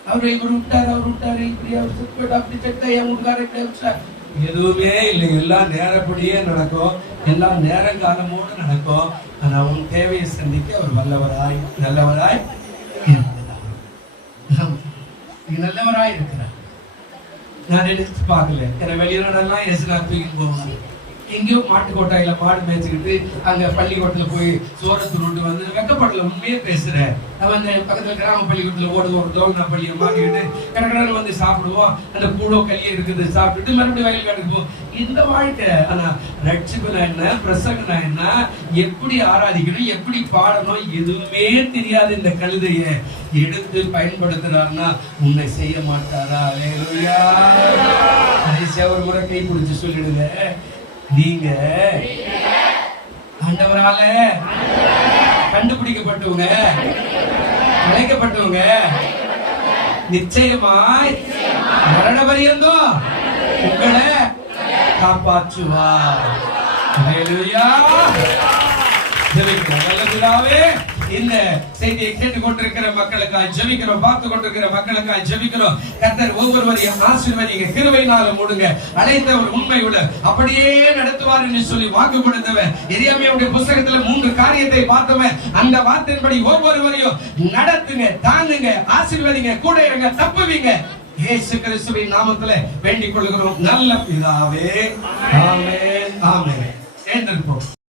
அவர் இவர் விட்டார், அவர் விட்டாரு, இப்படி அவர் செத்து அப்படி செத்த, என் வீட்டுக்காரர் இப்படி வச்சார். எதுவுமே இல்லை. எல்லாம் நேரப்படியே நடக்கும், எல்லாம் நேரங்காலமோடு நடக்கும். ஆனா உன் தேவையை சந்திக்க அவர் நல்லவராய் இருக்கிறார். நல்லவராய் இருக்கிறார். நான் எடுத்து பார்க்கல. வெளிநாடெல்லாம் எஸ்னா தூக்கி போவாங்க. எங்கேயோ மாட்டு கோட்டாயில மாடு மேய்ச்சிக்கிட்டு அங்க பள்ளிக்கூடத்துல போய் சோரத்து ரோட்டு வந்து வெக்கப்படல. உண்மையே பேசுறேன். அவன் பக்கத்துல கிராம பள்ளிக்கூடத்துல ஓடுவோம், தோல்னா பள்ளியை மாட்டிக்கிட்டு கடற்கடல் வந்து சாப்பிடுவோம். அந்த கூடோ களியே இருக்குது, சாப்பிட்டுட்டு மறுபடியும் வயல் கிடக்குவோம். இந்த வாழ்க்கை. ஆனா ரட்சிப்புனா என்ன, பிரசங்கனா என்ன, எப்படி ஆராதிக்கணும், எப்படி பாடணும், எதுவுமே தெரியாது. இந்த கழுதைய எடுத்து பயன்படுத்துறாருன்னா உன்னை செய்ய மாட்டாரா? அல்லேலூயா. ஒரு முறை கை பிடிச்சு சொல்லிடுங்க, நீங்க ஆண்டவரால கண்டுபிடிக்கப்பட்டவங்க, அழைக்கப்பட்டவங்க. நிச்சயமாய் மரண பரியந்தம் உங்களை காப்பாற்றுவார். அல்லேலூயா. இந்த செய்தியை கேட்டுக் கொண்டிருக்கிற மக்களுக்காய் ஜெபிக்கிறோம், பார்த்து கொண்டிருக்கிற மக்களுக்காய் ஜெபிக்கிறோம். கர்த்தர் ஒவ்வொருவரையும் ஆசீர்வதிங்க, கிருபையினால மூடுங்க. அழைத்தவர் உண்மை உள்ள அப்படியே நடத்துவார் என்று சொல்லி வாக்கு கொடுத்தவன். எரேமியாவுடைய புத்தகத்துல 3 காரியத்தை பார்த்தவன். அந்த வார்த்தையின்படி ஒவ்வொருவரையும் நடத்துங்க, தாங்குங்க, ஆசீர்வதிங்க, கூட இருங்க, தப்புவீங்க. இயேசு கிறிஸ்துவின் நாமத்துல வேண்டிக் கொள்கிறோம் நல்ல பிதாவே. ஆமென், ஆமென்.